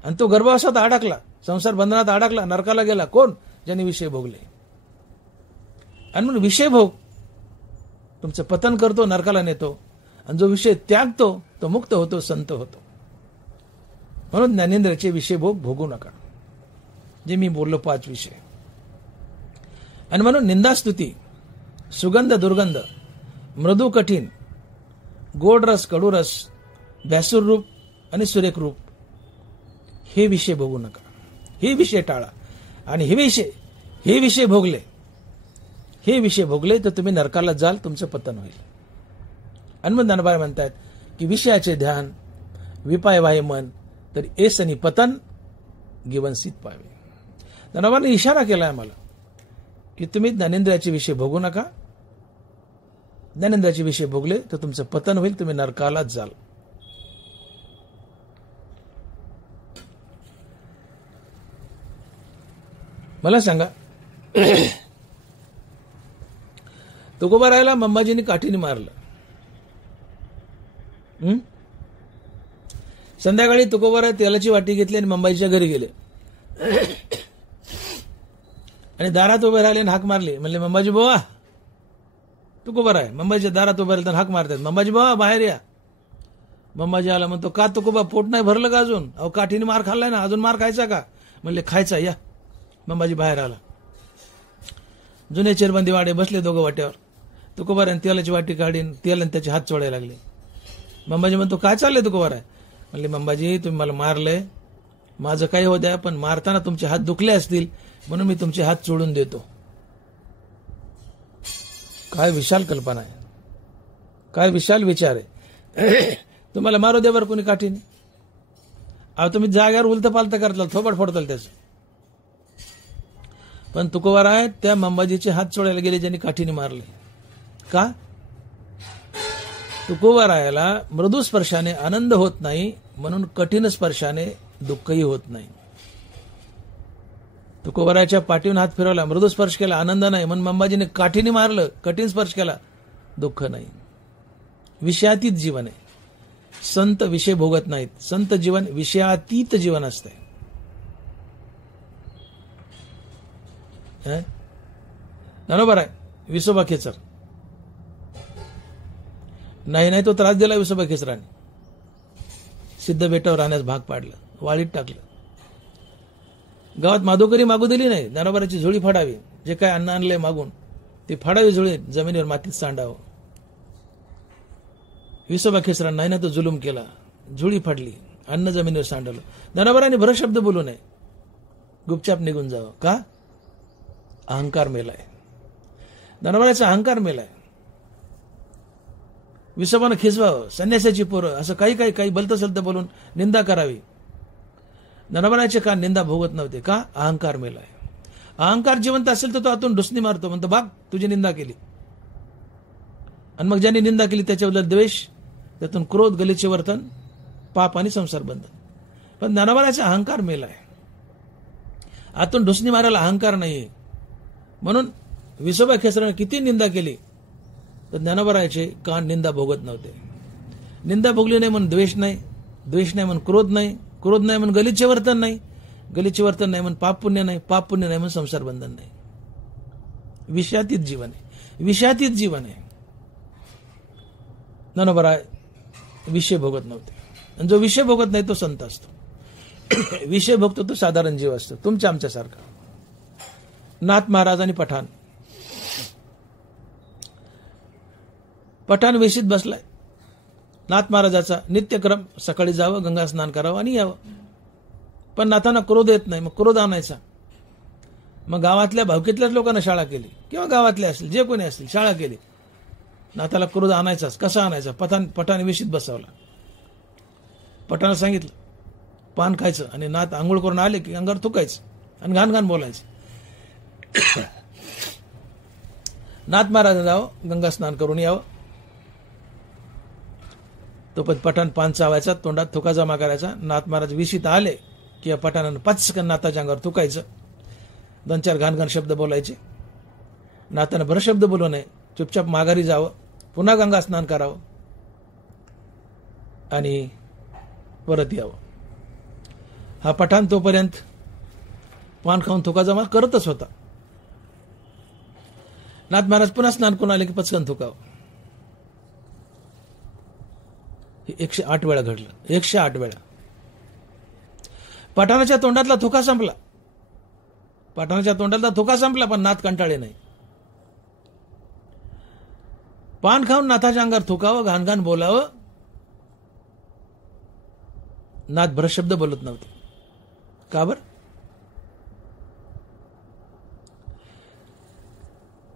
आणि तो गर्भवासात अडकला, संसार बंधनात अडकला, नरकाला गेला. कोण? ज्याने विषय भोगले. आणि म्हणून विषय भोग तुमचं पतन करतो, नरकाला नेतो. आणि जो विषय त्यागतो तो मुक्त होतो, संत होतो. म्हणून ज्ञानेंद्रियाचे विषय भोग भोगू नका, जे मी बोललो 5 विषय. आणि म्हणून निंदास्तुती, सुगंध दुर्गंध, मृदू कठीण, गोड रस कडू रस, भ्यासूर रूप आणि सुरेख रूप, हे विषय भोगू नका. हे विषय टाळा. आणि हे विषय भोगले तर तुम्ही नरकाला जाल, तुमचं पतन होईल. हनुमान ज्ञानोबा म्हणतात की विषयाचे ध्यान विपाय वाहे मन, तर एस आणि पतन गिवंसित पावे. ज्ञानोबाने इशारा केलाय मला की तुम्ही ज्ञानेंद्रियाचे विषय भोगू नका. ज्ञानेंद्रियाचे विषय भोगले तर तुमचं पतन होईल, तुम्ही नरकालाच जाल. मला सांगा, तुकोबा रायला मंबाजीने काठीने मारलं. संध्याकाळी तुकोबाराय तेलाची वाटी घेतली आणि मंबाईच्या घरी गेले आणि दारात उभे राहिले आणि हाक मारली. म्हणले मंबाजी बुवा. तुकोबाराय मंबाईच्या दारात उभे राहिले हाक मारतात. मंबाजी बुवा बाहेर या. मंबाजी आला. म्हणतो का तुकोबा पोट नाही भरलं का अजून? अहो काठीने मार खाल्लाय ना, अजून मार खायचा का? म्हणले खायचा या. मंबाजी बाहेर आला. जुने चिरबंदी वाडे बसले दोघं वाट्यावर. तुकोबारायने तेलाची वाटी काढीन तेल आणि त्याचे हात चोळायला लागले. मंबाजी म्हणतो काय चाललंय तुकोबाराय? म्हणले मंबाजी तुम्ही मला मारलंय, माझं काही हो द्या, पण मारताना तुमचे हात दुखले असतील म्हणून मी तुमचे हात चोळून देतो. काय विशाल कल्पना आहे, काय विशाल विचार आहे. तुम्हाला मारू दे बरं कोणी काठीने. अहो तुम्ही जाग्यावर उलतं पालतं करताल, थोबड फोडताल त्याचं. पण तुकोबाराय त्या मंबाजीचे हात चोळायला गेले ज्यांनी काठीने मारले. का? तुकोबारायाला मृदू स्पर्शाने आनंद होत नाही म्हणून कठीण स्पर्शाने दुःखही होत नाही. तुकोबारायाच्या पाठीवरून हात फिरवला, मृदू स्पर्श केला, आनंद नाही, म्हणून मंबाजीने काठीने मारलं, कठीण स्पर्श केला, दुःख नाही. विषयातीत जीवन आहे. संत विषय भोगत नाहीत. संत जीवन विषयातीत जीवन असते. बरोबर आहे. विसोबा खेचर नाही तो त्रास दिला विसोबा खेचराने. सिद्ध बेटावर राहण्यास भाग पाडलं, वाळीत टाकलं. गावात माधोकरी मागू दिली नाही. ज्ञानोबाराची झोळी फाडावी, जे काय अन्न आणलंय मागून ते फाडावी झोळी, जमिनीवर मातीत सांडावं. विसोबा खेचरा नाही ना तो जुलूम केला, झोळी फाडली, अन्न जमिनीवर सांडवलं. ज्ञानोबाराने भर शब्द बोलू नये, गुपचाप निघून जावं. का? अहंकार मेलाय. ज्ञानोबाराचा अहंकार मेलाय. विसोबानं खिचवावं, संन्यासाची पोरं असं काही भलतं सलतं बोलून निंदा करावी. ज्ञानोबाराचे का निंदा भोगत नव्हते. का? अहंकार मेलाय. अहंकार जिवंत असेल तर तो आतून ढुसणी मारतो, म्हणतो बाग तुझी निंदा केली. आणि मग ज्यांनी निंदा केली त्याच्याबद्दल द्वेष, त्यातून क्रोध, गलिचे वर्तन, पाप आणि संसार बंधन. पण ज्ञानोबाराचा अहंकार मेलाय. आतून ढुसणी मारायला अहंकार नाहीये. म्हणून विसोबा खेचराने किती निंदा केली तर ज्ञानोबाराचे कान निंदा भोगत नव्हते. निंदा भोगली नाही म्हणून द्वेष नाही, द्वेष नाही म्हणून क्रोध नाही, क्रोध नाही म्हणून गलिचे वर्तन नाही, गलिचे वर्तन नाही म्हणून पाप पुण्य नाही, पाप पुण्य नाही म्हणून संसार बंधन नाही. विषयातीत जीवन आहे. विषयातीत जीवन आहे. ज्ञानोबाराय विषय भोगत नव्हते. आणि जो विषय भोगत नाही तो संत असतो. विषय भोगतो तो साधारण जीव असतो, तुमच्या आमच्यासारखा. नाथ महाराज आणि पठाण वेशीत बसलाय. नाथ महाराजाचा नित्यक्रम सकाळी जावं, गंगा स्नान करावं आणि यावं. पण नाथांना क्रोध येत नाही, मग क्रोध आणायचा. मग गावातल्या भावकीतल्याच लोकांना शाळा केली, किंवा गावातले असतील जे कोणी असतील शाळा केली. नाथाला क्रोध आणायचाच. कसा आणायचा? पठाण वेशीत बसवला. पठाण सांगितलं पान खायचं आणि नाथ आंघोळ करून आले की अंगावर थुकायचं आणि घाण घाण बोलायचं. नाथ महाराज जावं, गंगा स्नान करून यावं. तो पठाण पान चावायचा, तोंडात थुका जमा करायचा. नाथ महाराज विशीत आले की पठाणानं पचकन नाथाच्या अंगावर थुकायचं. 2-4 घाण शब्द बोलायचे. नाथानं भर शब्द बोलू नये, चुपचाप माघारी जावं, पुन्हा गंगा स्नान करावं आणि परत यावं. हा पठाण तोपर्यंत पान खाऊन थुका जमा करतच होता. नाथ महाराज पुन्हा स्नान करून आले की पचकन थुकावं. 108 वेळा घडलं. 108 वेळा. पठाणाच्या तोंडातला थुका संपला. पठाणाच्या तोंडातला थुका संपला, पण नाथ कंटाळे नाही. पान खाऊन नाथाच्या अंगावर थुकावं, घाण घाण बोलावं. नाथ भर शब्द बोलत नव्हते. का बर?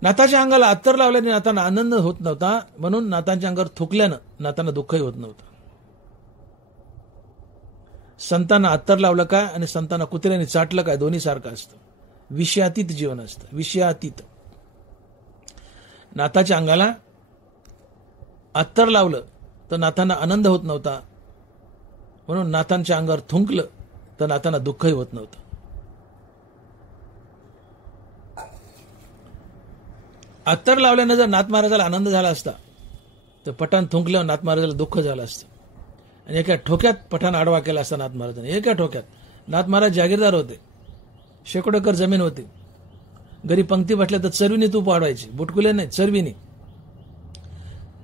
नाथाच्या अंगाला अत्तर लावल्याने नाथांना आनंद होत नव्हता, म्हणून नाथांच्या अंगावर थुकल्यानं नाथांना दुःखही होत नव्हतं. संतांना अत्तर लावलं काय आणि संतांना कुत्र्याने चाटलं काय दोन्ही सारखं असतं. विषयातीत जीवन असतं. विषयातीत. नाथाच्या अंगाला अत्तर लावलं तर नाथांना आनंद होत नव्हता, म्हणून नाथांच्या अंगावर थुंकलं तर नाथांना दुःखही होत नव्हतं. अत्तर लावल्यानं जर नाथ महाराजाला आनंद झाला असता तर पठाण थुंकल्यावर नाथ महाराजाला दुःख झालं असतं. आणि एका ठोक्यात पठाण आडवा केला असता नाथ महाराजांनी. एका ठोक्यात. नाथ महाराज जागीरदार होते, शेकडो एकर जमीन होती. घरी पंक्ती बसल्या तर चरवीने तूप वाढवायची, बुटकुले नाही, चरवीने.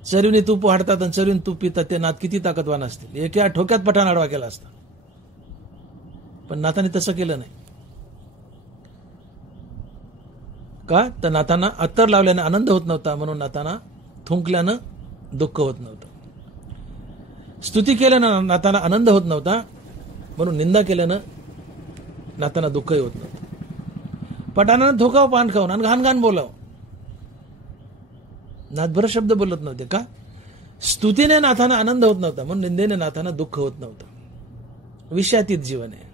चरवीने तूप वाढतात आणि चरवीने तूप पितात. ते नाथ किती ताकदवान असतील. एका ठोक्यात पठाण आडवा केला असता. पण नाथाने तसं केलं नाही. का तर नाथांना अत्तर लावल्याने आनंद होत नव्हता, म्हणून नाथांना थुंकल्यानं दुःख होत नव्हतं. स्तुती केल्यानं नाथांना आनंद होत नव्हता, म्हणून निंदा केल्यानं नाथांना दुःखही होत नव्हतं. पठाणानं धोकाव पान खाऊन आणि घाण घाण बोलावं. नाथभर शब्द बोलत नव्हते. का? स्तुतीने नाथांना आनंद होत नव्हता, म्हणून निंदेने नाथांना दुःख होत नव्हतं. विषयातीत जीवन आहे.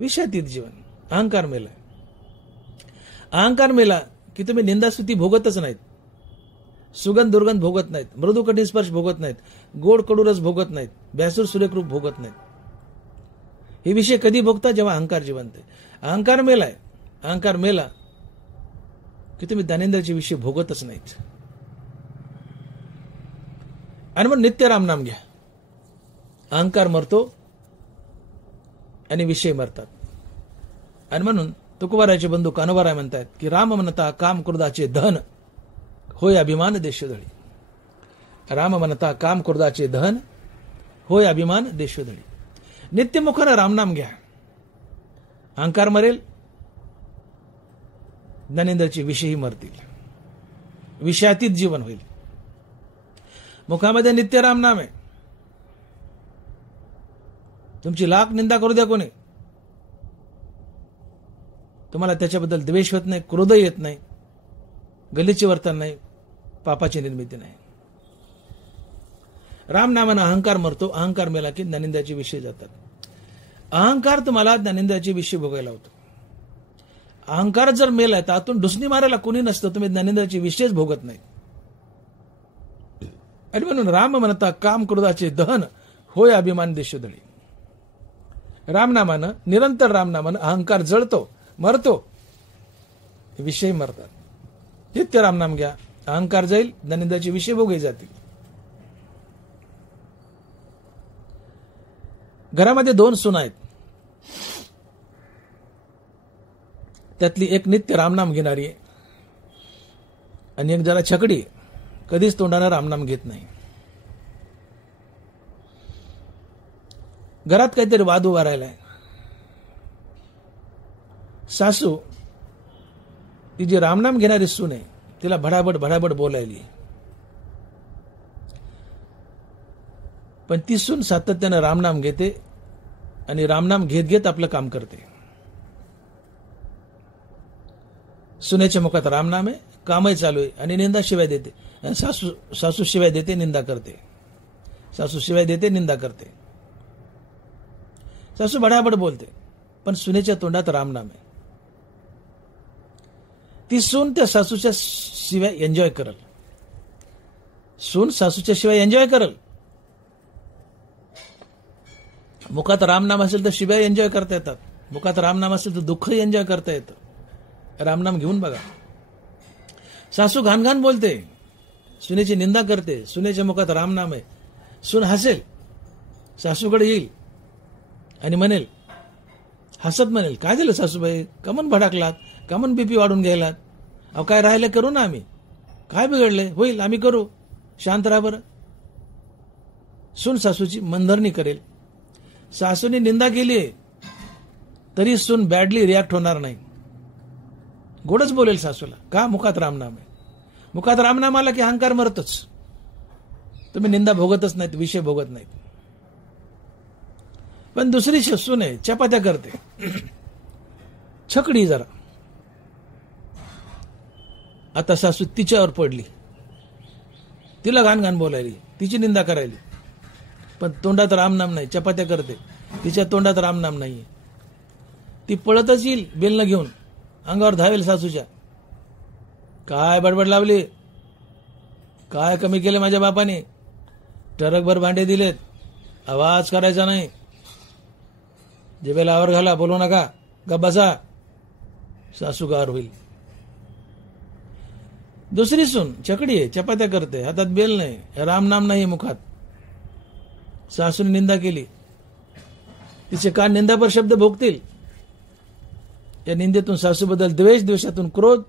विषयातीत जीवन. अहंकार मेला. अहंकार मेला की तुम्ही निंदास्तुती भोगतच नाहीत, सुगंध दुर्गंध भोगत नाहीत, मृदू कठीण स्पर्श भोगत नाहीत, गोड कडूरस भोगत नाहीत, ब्यासूर सुरेखरूप भोगत नाहीत. हे विषय कधी भोगता? जेव्हा अहंकार जिवंत आहे. अहंकार मेलाय. अहंकार मेला की तुम्ही ज्ञानेंद्राचे विषय भोगतच नाहीत. आणि मग नित्य रामनाम घ्या. अहंकार मरतो आणि विषय मरतात. आणि म्हणून तुकोबारायचे बंधू कान्होबाराय म्हणतात की राम म्हणता काम क्रोधाचे धन होय अभिमान देशोधडी. राम म्हणता काम क्रोधाचे धन होय अभिमान देशोधडी. नित्यमुखानं रामनाम घ्या. अहंकार मरेल, ज्ञानेंद्राचे विषयही मरतील, विषयातीत जीवन होईल. मुखामध्ये नित्य रामनाम आहे. तुमची लाख निंदा करू द्या कोणी, तुम्हाला त्याच्याबद्दल द्वेष होत नाही, क्रोध येत नाही, गलिचे वर्तन नाही, पापाची निर्मिती नाही. रामनामानं अहंकार मरतो. अहंकार मेला की ज्ञानेंद्राचे विषय जातात. अहंकार तुम्हाला ज्ञानेंद्राचे विषय भोगायला होतो. अहंकार जर मेलाय तर आतून डुसणी मारायला कोणी नसतं, तुम्ही ज्ञानेंद्राचे विषयच भोगत नाही. आणि म्हणून राम म्हणता काम क्रोधाचे दहन होय अभिमान देशोधडी. रामनामानं, निरंतर रामनामानं अहंकार जळतो, मरतो, विषय मरतात. नित्य रामनाम घ्या. अहंकार जाईल, ज्ञानेंद्राचे विषय भोगे जातील. घरामध्ये 2 सुना आहेत. त्यातली एक नित्य रामनाम घेणारी आहे आणि एक जरा छकडी आहे. कधीच तोंडानं रामनाम घेत नाही. घरात काहीतरी वाद उभा राहिलाय. सासू ती जी रामनाम घेणारी सून आहे तिला भडाभड भडाभड बोलायली, पण ती सून सातत्यानं रामनाम घेते आणि रामनाम घेत घेत आपलं काम करते. सुनेच्या मुखात रामनाम आहे, कामही चालू आहे आणि निंदा शिवाय देते. सासू शिवाय देते, निंदा करते. सासू शिवाय देते, निंदा करते. सासू बडाबड बोलते, पण सुनेच्या तोंडात रामनाम आहे. ती सून त्या सासूच्या शिवाय एन्जॉय करल. सून सासूच्या शिवाय एन्जॉय करल. मुखात रामनाम असेल तर शिवाय एन्जॉय करता येतात. मुखात रामनाम असेल तर दुःखही एन्जॉय करता येतं. रामनाम घेऊन बघा. सासू घाणघाण बोलते, सुनेची निंदा करते, सुनेच्या मुखात रामनाम आहे. सून हसेल, सासूकडे येईल आणि म्हणेल, हसत म्हणेल, काय झालं सासूबाई, कमन भडाकलात, कमन बीपी वाढून घ्यायलात, अहो काय राहिलं करू ना आम्ही, काय बिघडलंय, होईल आम्ही करू, शांत राहा बरं. सून सासूची मनधरणी करेल. सासूने निंदा केली तरी सून बॅडली रिॲक्ट होणार नाही, गोडच बोलेल सासूला. का? मुखात रामनाम आहे. मुखात रामनाम आला की अहंकार मरतोच. तुम्ही निंदा भोगतच नाहीत, विषय भोगत नाहीत. पण दुसरी सून आहे, चपात्या करते, छकडी जरा. आता सासू तिच्यावर पडली, तिला घाण घाण बोलायली, तिची निंदा करायली, पण तोंडात रामनाम नाही, चपात्या करते, तिच्या तोंडात रामनाम नाहीये. ती पळतच येईल बेलनं घेऊन, अंगावर धावेल सासूच्या, काय बडबड लावली, काय कमी केले माझ्या बापाने, टरकभर भांडे दिलेत, आवाज करायचा नाही, जिभेला आवर घाला, बोलू नका, गप बसा. सासू गार होईल. दुसरी सून छकडी आहे, चपात्या करते, हातात बेल नाही, रामनाम नाही मुखात, सासूने निंदा केली, तिचे कान निंदापर शब्द भोगतील. या निंदेतून सासूबद्दल द्वेष, द्वेषातून क्रोध,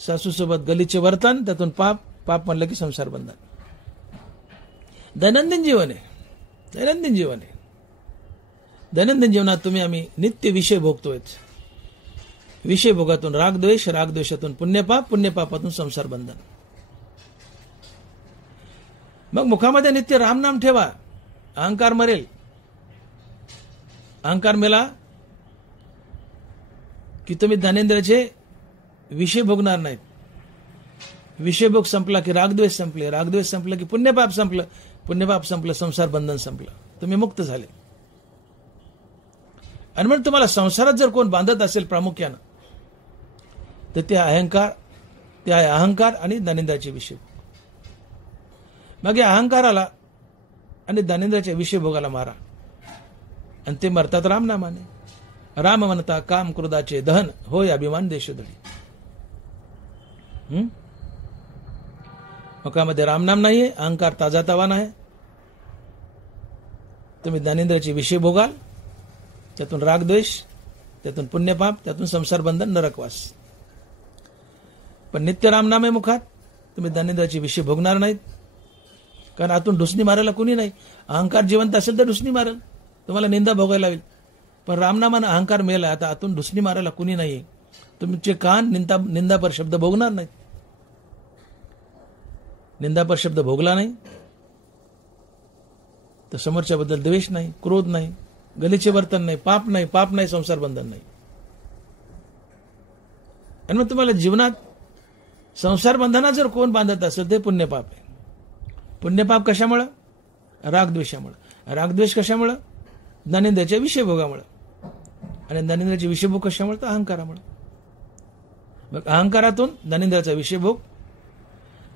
सासूसोबत गलीचे वर्तन, त्यातून पाप, पाप म्हणलं की संसार बंधन. दैनंदिन जीवन आहे, दैनंदिन जीवन आहे. दैनंदिन जीवनात तुम्ही आम्ही नित्य विषय भोगतोय. विषय भोगातून रागद्वेष, रागद्वेषातून पुण्यपाप, पुण्यपापातून संसार बंधन. मग मुखामध्ये नित्य रामनाम ठेवा. अहंकार मरेल. अहंकार मेला की तुम्ही ज्ञानेंद्रियाचे विषय भोगणार नाहीत. विषय भोग संपला की रागद्वेष संपले, रागद्वेष संपला की पुण्यपाप संपलं, पुण्यपाप संपलं, संसार बंधन संपलं, तुम्ही मुक्त झाले. आणि म्हणून तुम्हाला संसारात जर कोण बांधत असेल प्रामुख्यानं, तर ते अहंकार आणि ज्ञानेंद्रियाचे विषय. मग या अहंकाराला आणि ज्ञानेंद्रियाच्या विषय भोगाला मारा. आणि ते मरतात रामनामाने. राम म्हणता काम क्रोधाचे दहन, होय अभिमान देशोधडी. मुखामध्ये रामनाम नाहीये, अहंकार ताजा तवाना आहे. तुम्ही ज्ञानेंद्रियाचे विषय भोगाल, त्यातून रागद्वेष, त्यातून पुण्यपाप, त्यातून संसार बंधन, नरकवास. पण नित्य रामनाम आहे मुखात, तुम्ही ज्ञानेंद्रियाचे विषय भोगणार नाहीत. कारण आतून ढुसणी मारायला कुणी नाही. अहंकार जिवंत असेल तर ढुसणी मारेल, तुम्हाला निंदा भोगायला होईल. पण रामनामानं अहंकार मेला, आता आतून ढुसणी मारायला कुणी नाही. तुमचे कान निंदापर शब्द भोगणार नाहीत. निंदापर शब्द भोगला नाही तर समोरच्याबद्दल द्वेष नाही, क्रोध नाही, गलीचे वर्तन नाही, पाप नाही, संसार बंधन नाही. आणि मग तुम्हाला जीवनात संसार बंधनात जर कोण बांधत असेल ते पुण्यपाप आहे. पुण्यपाप कशामुळं? रागद्वेषामुळे. रागद्वेष कशामुळं? ज्ञानेंद्रियाच्या विषयभोगामुळे. आणि ज्ञानेंद्रियाचे विषयभोग कशामुळे? तर अहंकारामुळे. मग अहंकारातून ज्ञानेंद्रियाचा विषयभोग,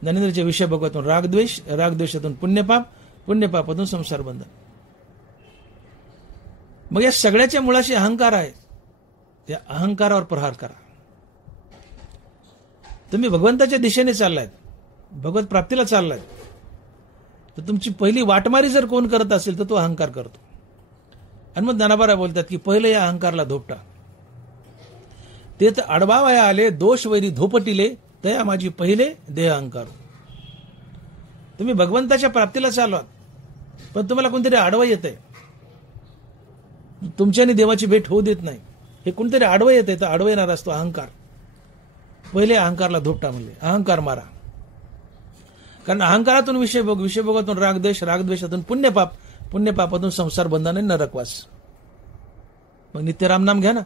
ज्ञानेंद्रियाच्या विषयभोगातून रागद्वेष, रागद्वेषातून पुण्यपाप, पुण्यपापातून संसार बंधन. मग या सगळ्याच्या मुळाशी अहंकार आहे. त्या अहंकारावर प्रहार करा. तुम्ही भगवंताच्या दिशेने चाललायत, भगवत प्राप्तीला चाललायत, तर तुमची पहिली वाटमारी जर कोण करत असेल तर तो अहंकार करतो. आणि मग ज्ञानाबारा बोलतात की पहिले या अहंकारला धोपटा. ते तर अडवावया आले, दोष वैरी धोपटिले, तया माझी पहिले देह अहंकार. तुम्ही भगवंताच्या प्राप्तीला चालवात, पण तुम्हाला कोणतरी आडवं येतंय, तुमच्याने देवाची भेट होऊ देत नाही. हे कोणतरी आडवं येतंय, तर आडवं येणार असतो अहंकार. पहिले अहंकारला धोपटा म्हणले, अहंकार मारा. कारण अहंकारातून विषयभोग, विषयभोगातून रागद्वेष, रागद्वेषातून पुण्यपाप, पुण्यपापातून संसार बंधन आणि नरकवास. मग नित्य रामनाम घ्या ना.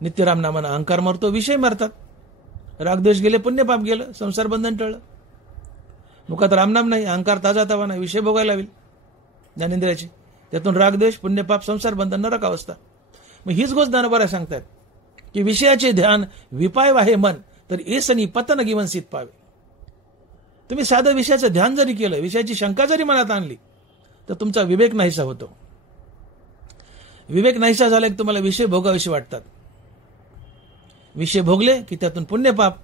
नित्य रामनामानं अहंकार मरतो, विषय मरतात. रागद्वेष गेले, पुण्यपाप गेलं, संसार बंधन टळलं. मुखात रामनाम नाही, अहंकार ताजा तवा नाही, विषय भोगायला होईल ज्ञानेंद्रियाचे, त्यातून रागद्वेष, पुण्यपाप, संसार बंधन, नरक अवस्था. मग हीच गोष्ट ज्ञानोबा सांगतात की विषयाचे ध्यान विपाय वाहे मन, तर एसनी पतन गिवनसित पावे. तुम्ही साधं विषयाचं ध्यान जरी केलं, विषयाची शंका जरी मनात आणली, तर तुमचा विवेक नाहीसा होतो. विवेक नाहीसा झाला की तुम्हाला विषय भोगाविषयी वाटतात. विषय भोगले की त्यातून पुण्यपाप,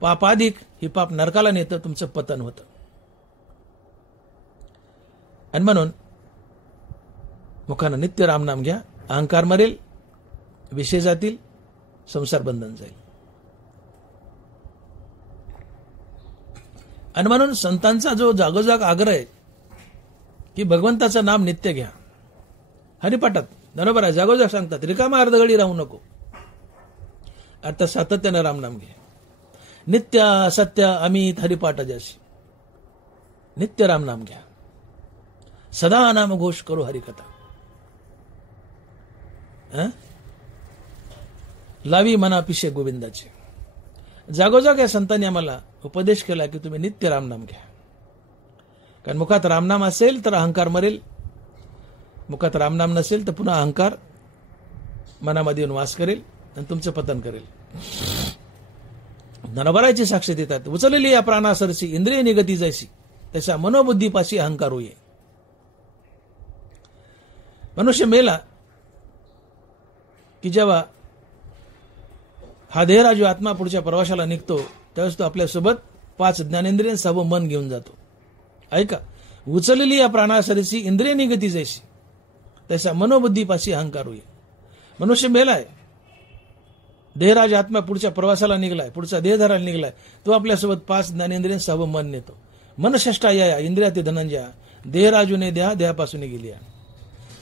पापाधिक, हे पाप नरकाला नेतं, तुमचं पतन होतं. आणि म्हणून मुखानं नित्य रामनाम घ्या. अहंकार मरेल, विषय जातील, संसार बंधन जाईल. आणि म्हणून संतांचा जो जागोजाग आग्रह आहे की भगवंताचं नाम नित्य घ्या. हरिपाठात बरोबर आहे, जागोजाग सांगतात, रिकामा अर्धघडी राहू नको, आता सातत्यानं रामनाम घ्या. नित्य सत्य अमित हरिपाठ जशी, नित्य रामनाम घ्या. सदा नाम घोष करो हरिकथा. लावी मना पिशे गोविंदाचे. जागोजाग या संतांनी आम्हाला उपदेश केला की तुम्ही नित्य रामनाम घ्या. कारण मुखात रामनाम असेल तर अहंकार मरेल, मुखात रामनाम नसेल तर पुन्हा अहंकार मनामध्ये येऊन वास करेल आणि तुमचं पतन करेल. ज्ञानोबाराची साक्ष देतात, उचललेली या प्राणासरची इंद्रिय निगती जैसी, त्याच्या मनोबुद्धीपाशी अहंकार होई. मनुष्य मेला की जेव्हा हा देहराजू आत्मा पुढच्या प्रवासाला निघतो, त्यावेळेस तो आपल्यासोबत 5 ज्ञानेंद्रिय 6 मन घेऊन जातो. ऐका, उचलली या प्राणासरीची इंद्रिय निगती जैसी, तसा मनोबुद्धीपाशी अहंकार होईल. मनुष्य मेलाय, देहराज आत्मा पुढच्या प्रवासाला निघलाय, पुढचा देह धरायला निघलाय. तो आपल्यासोबत 5 ज्ञानेंद्रिय 6 मन नेतो. मनषष्टा या इंद्रिया ते धनंजया, देहराजूने देहापासून गेली.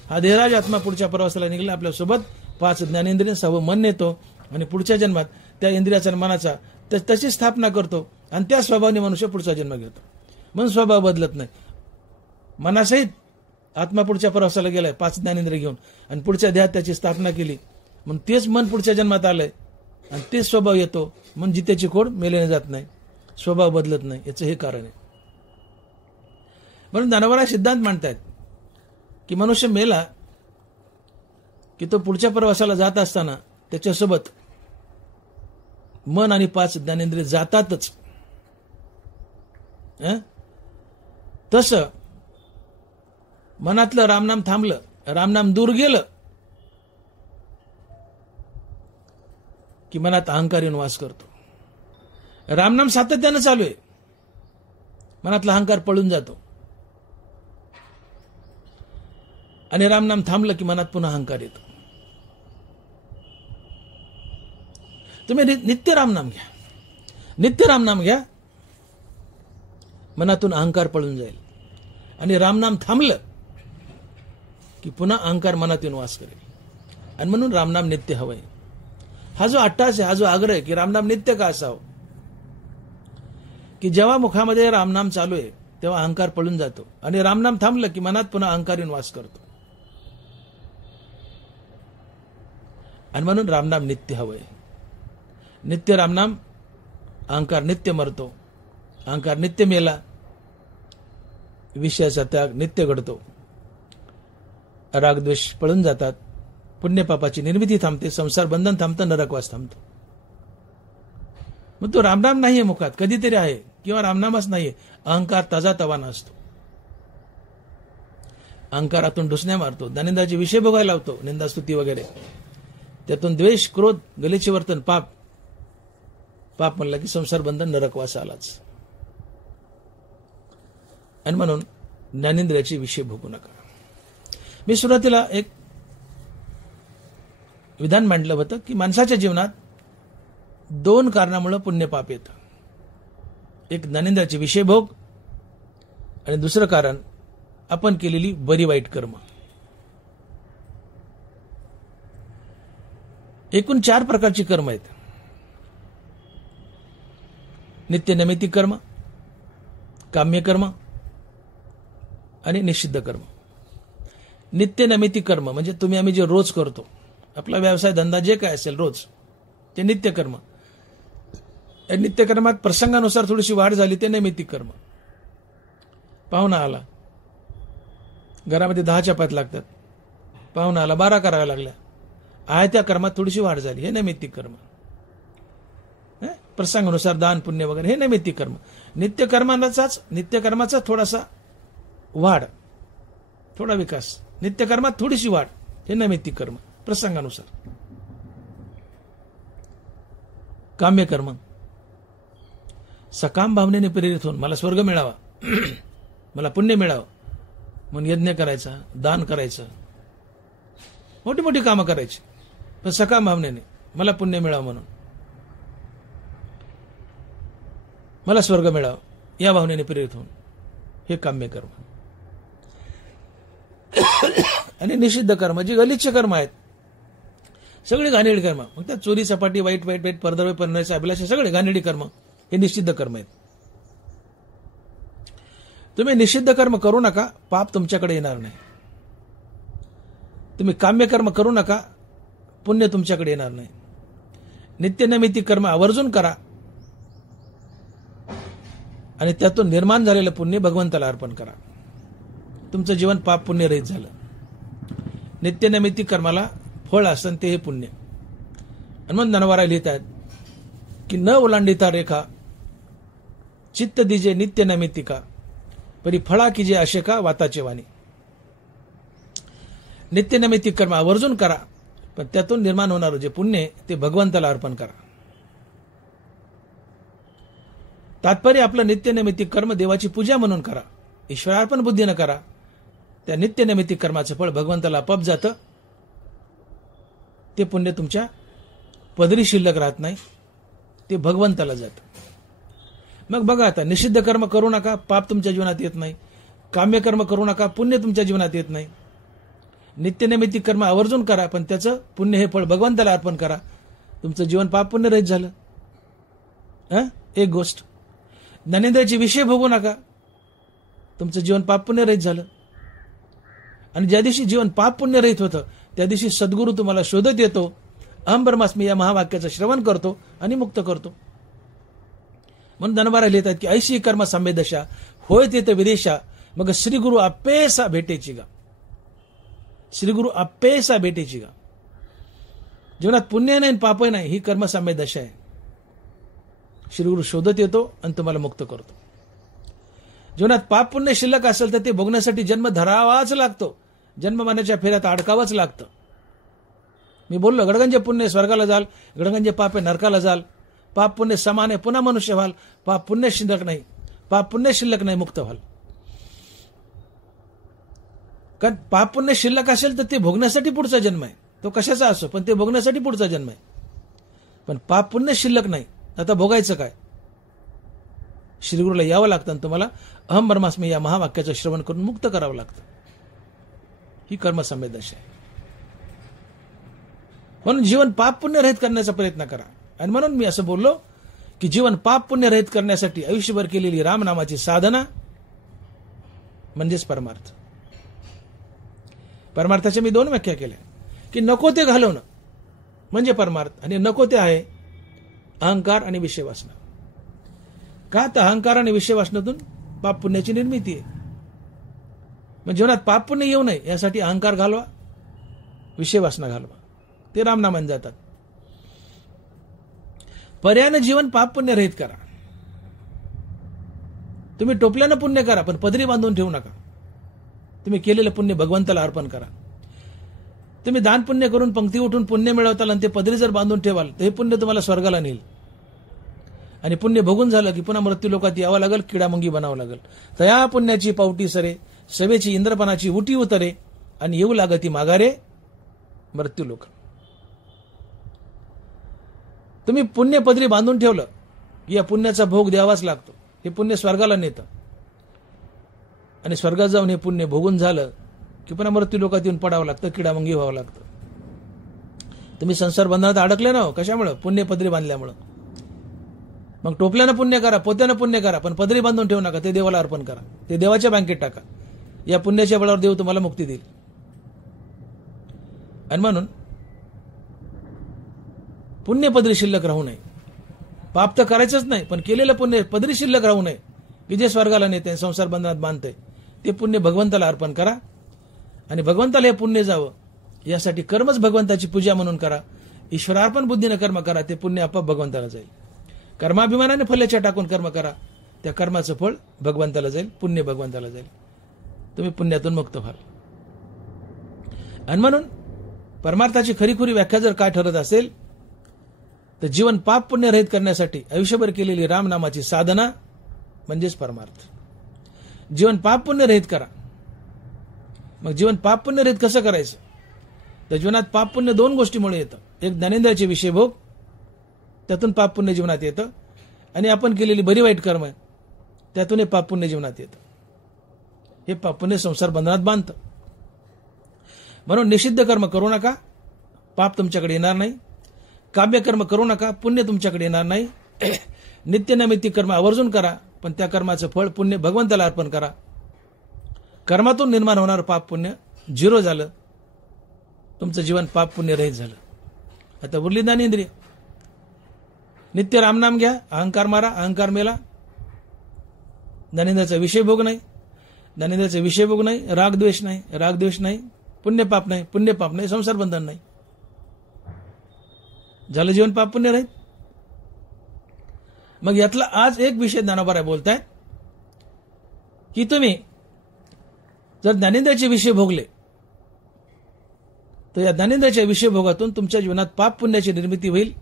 हा देहराज आत्मा पुढच्या प्रवासाला निघला, आपल्यासोबत 5 ज्ञानेंद्रिय 6 मन नेतो आणि पुढच्या जन्मात त्या इंद्रियाचा मनाचा तशी स्थापना करतो आणि त्या स्वभावाने मनुष्य पुढचा जन्म घेतो. मन स्वभाव बदलत नाही. मनासहित आत्मा पुढच्या प्रवासाला गेलाय 5 ज्ञानेंद्रिय घेऊन आणि पुढच्या देहात त्याची स्थापना केली, म्हणून तेच मन पुढच्या जन्मात आलंय आणि तेच स्वभाव येतो. मन जित्याची खोड मेल्याने जात नाही, स्वभाव बदलत नाही. याचं हे कारण आहे. म्हणून ज्ञानोबा सिद्धांत मांडतायत की मनुष्य मेला की तो पुढच्या प्रवासाला जात असताना त्याच्यासोबत मन आणि 5 ज्ञानेंद्रिय जातातच. तसं मनातलं रामनाम थांबलं, रामनाम दूर गेलं की मनात अहंकार येऊन वास करतो. रामनाम सातत्यानं चालू आहे, मनातला अहंकार पळून जातो आणि रामनाम थांबलं की मनात पुन्हा अहंकार येतो. तुम्ही नित्य रामनाम घ्या, नित्य रामनाम घ्या, मनातून अहंकार पळून जाईल. आणि रामनाम थांबलं की पुन्हा अहंकार मनात येऊन वास करेल. आणि म्हणून रामनाम नित्य हवंय. हा जो अट्टास आहे, हा जो आग्रह आहे की रामनाम नित्य का असावं, की जेव्हा मुखामध्ये रामनाम चालू आहे तेव्हा अहंकार पळून जातो आणि रामनाम थांबलं की मनात पुन्हा अहंकार येऊन वास करतो. आणि म्हणून रामनाम नित्य हवंय. नित्य रामनाम, अहंकार नित्य मरतो, अहंकार नित्य मेला, विषयाचा त्याग नित्य घडतो, रागद्वेष पळून जातात, पुण्यपापाची निर्मिती थांबते, संसार बंधन थांबतं, नरकवास थांबतो. मग तो रामनाम नाहीये मुखात, कधीतरी आहे, किंवा रामनामच नाहीये, अहंकार ताजा तवाना असतो. अहंकारातून ढुसण्या मारतो, ज्ञानेंद्रियाचे विषय भोगायला लावतो, निंदास्तुती वगैरे. त्यातून द्वेष, क्रोध, गलिच्छ वर्तन, पाप. पाप म्हणला की संसार बंधन, नरकवास आलाच. आणि म्हणून ज्ञानेंद्रियाचे विषय भोगू नका. मी सुरुवातीला एक विधान मांडलं होतं की माणसाच्या जीवनात 2 कारणामुळे पुण्य पाप येतं. एक ज्ञानेंद्रियाचे विषय भोग आणि दुसरं कारण आपण केलेली बरी वाईट कर्म. एकूण 4 प्रकारची कर्म आहेत. नित्य नैमित्तिक कर्म, काम्य कर्म आणि निषिद्ध कर्म. नित्य नैमित्तिक कर्म म्हणजे तुम्ही आम्ही जे रोज करतो, आपला व्यवसाय धंदा जे काय असेल रोज, ते नित्य कर्म. या नित्य कर्मात प्रसंगानुसार थोडीशी वाढ झाली ते नैमित्तिक कर्म. पाहुणा आला, घरामध्ये 10 चपात्या लागतात, पाहुणा आला 12 कराव्या लागल्या, आहे त्या कर्मात थोडीशी वाढ झाली, हे नैमित्तिक कर्म. प्रसंगानुसार दान पुण्य वगैरे हे नैमित्तिक कर्म. नित्य कर्माचा थोडासा वाढ, थोडा विकास, नित्यकर्मात थोडीशी वाढ, हे नैमित्तिक कर्म प्रसंगानुसार. काम्य कर्म सकाम भावनेने प्रेरित होऊन मला स्वर्ग मिळावा, मला पुण्य मिळावं म्हणून यज्ञ करायचा, दान करायचं, मोठी मोठी कामं करायची, पण सकाम भावनेने मला पुण्य मिळावं म्हणून, मला स्वर्ग मिळावं या भावनेने प्रेरित होऊन, हे काम्य कर्म. आणि निषिद्ध कर्म जी गलिच्छ कर्म आहेत, सगळे घाणेरडी कर्म, मग त्या चोरी, सपाटी, वाईट वाईट वाईट, परदरवे, परण्याचे अभिलाषा, सगळे घाणेरडी कर्म हे निषिद्ध कर्म आहेत. तुम्ही निषिद्ध कर्म करू नका, पाप तुमच्याकडे येणार नाही. तुम्ही काम्य कर्म करू नका, पुण्य तुमच्याकडे येणार नाही. नित्य नैमित्तिक कर्म आवर्जून करा आणि त्यातून निर्माण झालेलं पुण्य भगवंताला अर्पण करा. तुमचं जीवन पाप पुण्य रहित झालं. नित्य नैमित्तिक कर्माला फळ असतं ते हे पुण्य. आणि मग ज्ञानोबा लिहितात की न ओलांडिता रेखा चित्त दिजे नित्य नैमित्तिका, परी फळा कीजे अशेका वाताचे वाणी. नित्य नैमित्तिक कर्म आवर्जून करा, पण त्यातून निर्माण होणारं जे पुण्य ते भगवंताला अर्पण करा. तात्पर्य आपलं नित्य नैमित्तिक कर्म देवाची पूजा म्हणून करा, ईश्वरार्पण बुद्धीनं करा. त्या नित्यनैमित्तिक कर्माचं फळ भगवंताला आपोआप जातं. ते पुण्य तुमच्या पदरी शिल्लक राहत नाही, ते भगवंताला जातं. मग बघा आता, निषिद्ध कर्म करू नका, पाप तुमच्या जीवनात येत नाही. काम्य कर्म करू नका, पुण्य तुमच्या जीवनात येत नाही. नित्यनैमित्तिक कर्म आवर्जून करा, पण त्याचं पुण्य हे फळ भगवंताला अर्पण करा. तुमचं जीवन पाप पुण्य रहित झालं. एक गोष्ट. ज्ञानेंद्रियाचे विषय भोगू नका, तुमचं जीवन पाप पुण्य रहित झालं. आणि ज्या दिवशी जीवन पाप पुण्य रहित होतं, त्या दिवशी सद्गुरू तुम्हाला शोधत येतो, अहम ब्रह्मास्मी या महावाक्याचं श्रवण करतो आणि मुक्त करतो. म्हणून धनबारा लिहितात की ऐशी कर्म संवेदशा होय तेथ विदेशा, मग श्रीगुरु अप्पेसा भेटेची गा. श्रीगुरु अप्पेसा भेटेची गा. जीवनात पुण्य नाही पापही नाही, ही कर्म संवेदशा आहे. श्रीगुरु शोधत येतो आणि तुम्हाला मुक्त करतो. जीवनात पाप पुण्य शिल्लक असेल तर ते भोगण्यासाठी जन्म धरावाच लागतो, जन्म मरणाच्या फेऱ्यात अडकावंच लागतं. मी बोललो, गडगंजे पुण्य स्वर्गाला जाल, गडगंजे पापे नरकाला जाल. पाप पुण्य समान आहे, पुन्हा मनुष्य व्हाल. पाप पुण्य शिल्लक नाही, पाप पुण्य शिल्लक नाही, मुक्त व्हाल. कारण पाप पुण्य शिल्लक असेल तर ते भोगण्यासाठी पुढचा जन्म आहे, तो कशाचा असो, पण ते भोगण्यासाठी पुढचा जन्म आहे. पण पाप पुण्य शिल्लक नाही, आता भोगायचं काय? श्रीगुरूला यावं लागतं आणि तुम्हाला अहम ब्रह्मास्मी या महावाक्याचं श्रवण करून मुक्त करावं लागतं. ही कर्म संवेदशा आहे. म्हणून जीवन पाप पुण्य रहित करण्याचा प्रयत्न करा. आणि म्हणून मी असं बोललो की जीवन पाप पुण्य रहित करण्यासाठी आयुष्यभर केलेली रामनामाची साधना म्हणजेच परमार्थ. परमार्थाच्या मी 2 व्याख्या केल्या की नको ते घालवणं म्हणजे परमार्थ, आणि नको ते आहे अहंकार आणि विषय वासना. का? तर अहंकार आणि विषय वासनातून पाप पुण्याची निर्मिती आहे. मग जीवनात पाप पुण्य येऊ नये यासाठी अहंकार घालवा, विषय वासना घालवा, ते रामनामाने जातात. पर्यायानं जीवन पाप पुण्य रहित करा. तुम्ही टोपल्यानं पुण्य करा, पण पदरी बांधून ठेवू नका. तुम्ही केलेलं पुण्य भगवंताला अर्पण करा. तुम्ही दान पुण्य करून पंक्ती उठून पुण्य मिळवताल आणि ते पदरी जर बांधून ठेवाल तर हे पुण्य तुम्हाला स्वर्गाला नेईल. आणि पुण्य भोगून झालं की पुन्हा मृत्यू लोकात यावं लागेल, किडामुंगी बनावं लागेल. तया पुण्याची पावटी सरे, सवेची इंद्रपणाची उटी उतरे, आणि येऊ लागती माघारे मृत्यू लोक. तुम्ही पुण्य पदरी बांधून ठेवलं की या पुण्याचा भोग द्यावाच लागतो. हे पुण्य स्वर्गाला नेतं, आणि स्वर्गात जाऊन हे पुण्य भोगून झालं की पुन्हा मृत्यू लोकात येऊन पडावं लागतं, किडामुंगी व्हावं लागतं. तुम्ही संसार बंधनात अडकले ना, कशामुळं? पुण्य पदरी बांधल्यामुळं. मग टोपल्यानं पुण्य करा, पोत्यानं पुण्य करा, पण पदरी बांधून ठेवू नका. ते देवाला अर्पण करा, ते देवाच्या बँकेत टाका. या पुण्याच्या बळावर देव तुम्हाला मुक्ती देईल. आणि म्हणून पुण्य पदरी शिल्लक राहू नये. पाप तर करायचंच नाही, पण केलेलं पुण्य पदरी शिल्लक राहू नये की जे स्वर्गाला नेते, संसार बंधनात बांधते. ते पुण्य भगवंताला अर्पण करा, आणि भगवंताला हे पुण्य जावं यासाठी कर्मच भगवंताची पूजा म्हणून करा. ईश्वरार्पण बुद्धीनं कर्म करा, ते पुण्य आपोआप भगवंताला जाईल. कर्माभिमानाने फल्याच्या टाकून कर्म करा, त्या कर्माचं फळ भगवंताला जाईल, पुण्य भगवंताला जाईल. तुम्ही पुण्यातून मुक्त व्हाल. आणि म्हणून परमार्थाची खरीखुरी व्याख्या जर काय ठरत असेल तर जीवन पाप पुण्य रहित करण्यासाठी आयुष्यभर केलेली रामनामाची साधना म्हणजेच परमार्थ. जीवन पाप पुण्य रहित करा. मग जीवन पाप पुण्य रहित कसं करायचं? तर जीवनात पाप पुण्य 2 गोष्टीमुळे येतं. एक ज्ञानेंद्रियाचे विषय भोग, त्यातून पाप पुण्य जीवनात येतं, आणि आपण केलेली बरी वाईट कर्म आहे त्यातून हे पाप पुण्य जीवनात येतं. हे पाप पुण्य संसार बंधनात बांधतं. म्हणून निषिद्ध कर्म करू नका, पाप तुमच्याकडे येणार नाही. काम्य कर्म करू नका, पुण्य तुमच्याकडे येणार नाही. नित्यनैमित्तिक कर्म आवर्जून करा, पण त्या कर्माचं फळ पुण्य भगवंताला अर्पण करा. कर्मातून निर्माण होणारं पाप पुण्य 0 झालं, तुमचं जीवन पाप पुण्य रहित झालं. आता उरली ज्ञानेंद्रिय. नित्य रामनाम घ्या, अहंकार मारा, अहंकार मेला. ज्ञानेंद्रियाचा विषय भोग नाही, ज्ञानेंद्रियाचा विषय भोग नाही. राग द्वेष नाही, राग द्वेष नाही. पुण्य पाप नाही, पुण्य पाप नाही. संसार बंधन नाही. झालं जीवन पाप पुण्य रहित. मग यातला आज एक विषय ज्ञानोबा बोलतायत की तुम्ही जर ज्ञानेंद्रियाचे विषय भोगले तर या ज्ञानेंद्रियाच्या विषय भोगातून तुमच्या जीवनात पाप पुण्याची निर्मिती होईल.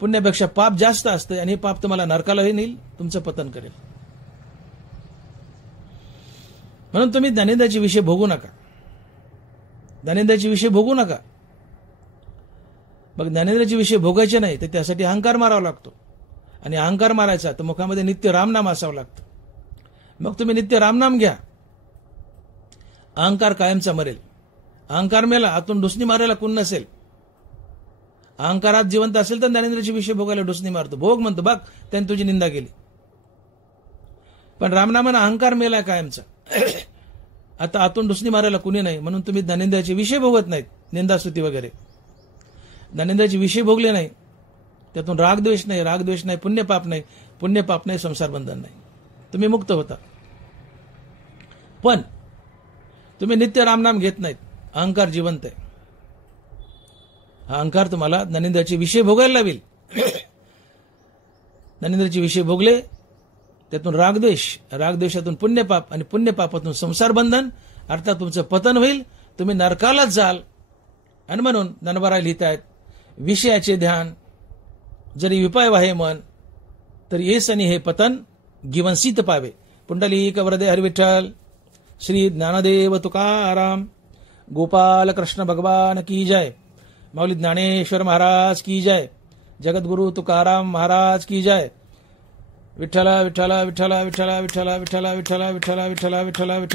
पुण्यापेक्षा पाप जास्त असतं, आणि हे पाप तुम्हाला नरकालाही नेईल, तुमचं पतन करेल. म्हणून तुम्ही ज्ञानेंद्रियाचे विषय भोगू नका. ज्ञानेंद्रियाचे विषय भोगू नका. मग ज्ञानेंद्रियाचे विषय भोगायचे नाही तर त्यासाठी अहंकार मारावा लागतो. आणि अहंकार मारायचा तर मुखामध्ये नित्य रामनाम असावं लागतं. मग तुम्ही नित्य रामनाम घ्या. अहंकार कायमचा मरेल. अहंकार मेला, आतून डुसणी मारायला कोण नसेल. अहंकारात जिवंत असेल तर ज्ञानेंद्रियाचे विषय भोगायला डुसणी मारतो. भोग म्हणतो, बघ त्याने तुझी निंदा केली. पण रामनामानं अहंकार मेला कायमचा. आता आतून डुसणी मारायला कुणी नाही, म्हणून तुम्ही ज्ञानेंद्रियाचे विषय भोगत नाहीत. निंदास्तुती वगैरे ज्ञानेंद्रियाचे विषय भोगले नाही, त्यातून रागद्वेष नाही, रागद्वेष नाही पुण्यपाप नाही, पुण्यपाप नाही संसार बंधन नाही, तुम्ही मुक्त होता. पण तुम्ही नित्य रामनाम घेत नाहीत. अहंकार जिवंत आहे. हा अहंकार तुम्हाला ज्ञानेंद्रियाचे विषय भोगायला लावेल. ज्ञानेंद्रियाचे विषय भोगले त्यातून रागद्वेष, रागद्वेषातून पुण्यपाप आणि पुण्यपापातून संसार बंधन, अर्थात तुमचं पतन होईल. तुम्ही नरकालाच जाल. आणि म्हणून ज्ञानोबा लिहितायत, विषयाचे ध्यान जरी विपाय वाहे मन, तर येस आणि हे पतन गिवंसित पावे. पुंडलिक वरदे हरिविठ्ठल. श्री ज्ञानदेव तुकाराम. गोपाल कृष्ण भगवान की जय. माऊली ज्ञानेश्वर महाराज की जय. जगद्गुरु तुकाराम महाराज की जय. विठ्ठला विठ्ठला विठ्ठला विठ्ठला विठ्ठला विठ्ठला विठ्ठला विठ्ठला विठ्ठला विठ्ठला विठ्ठला.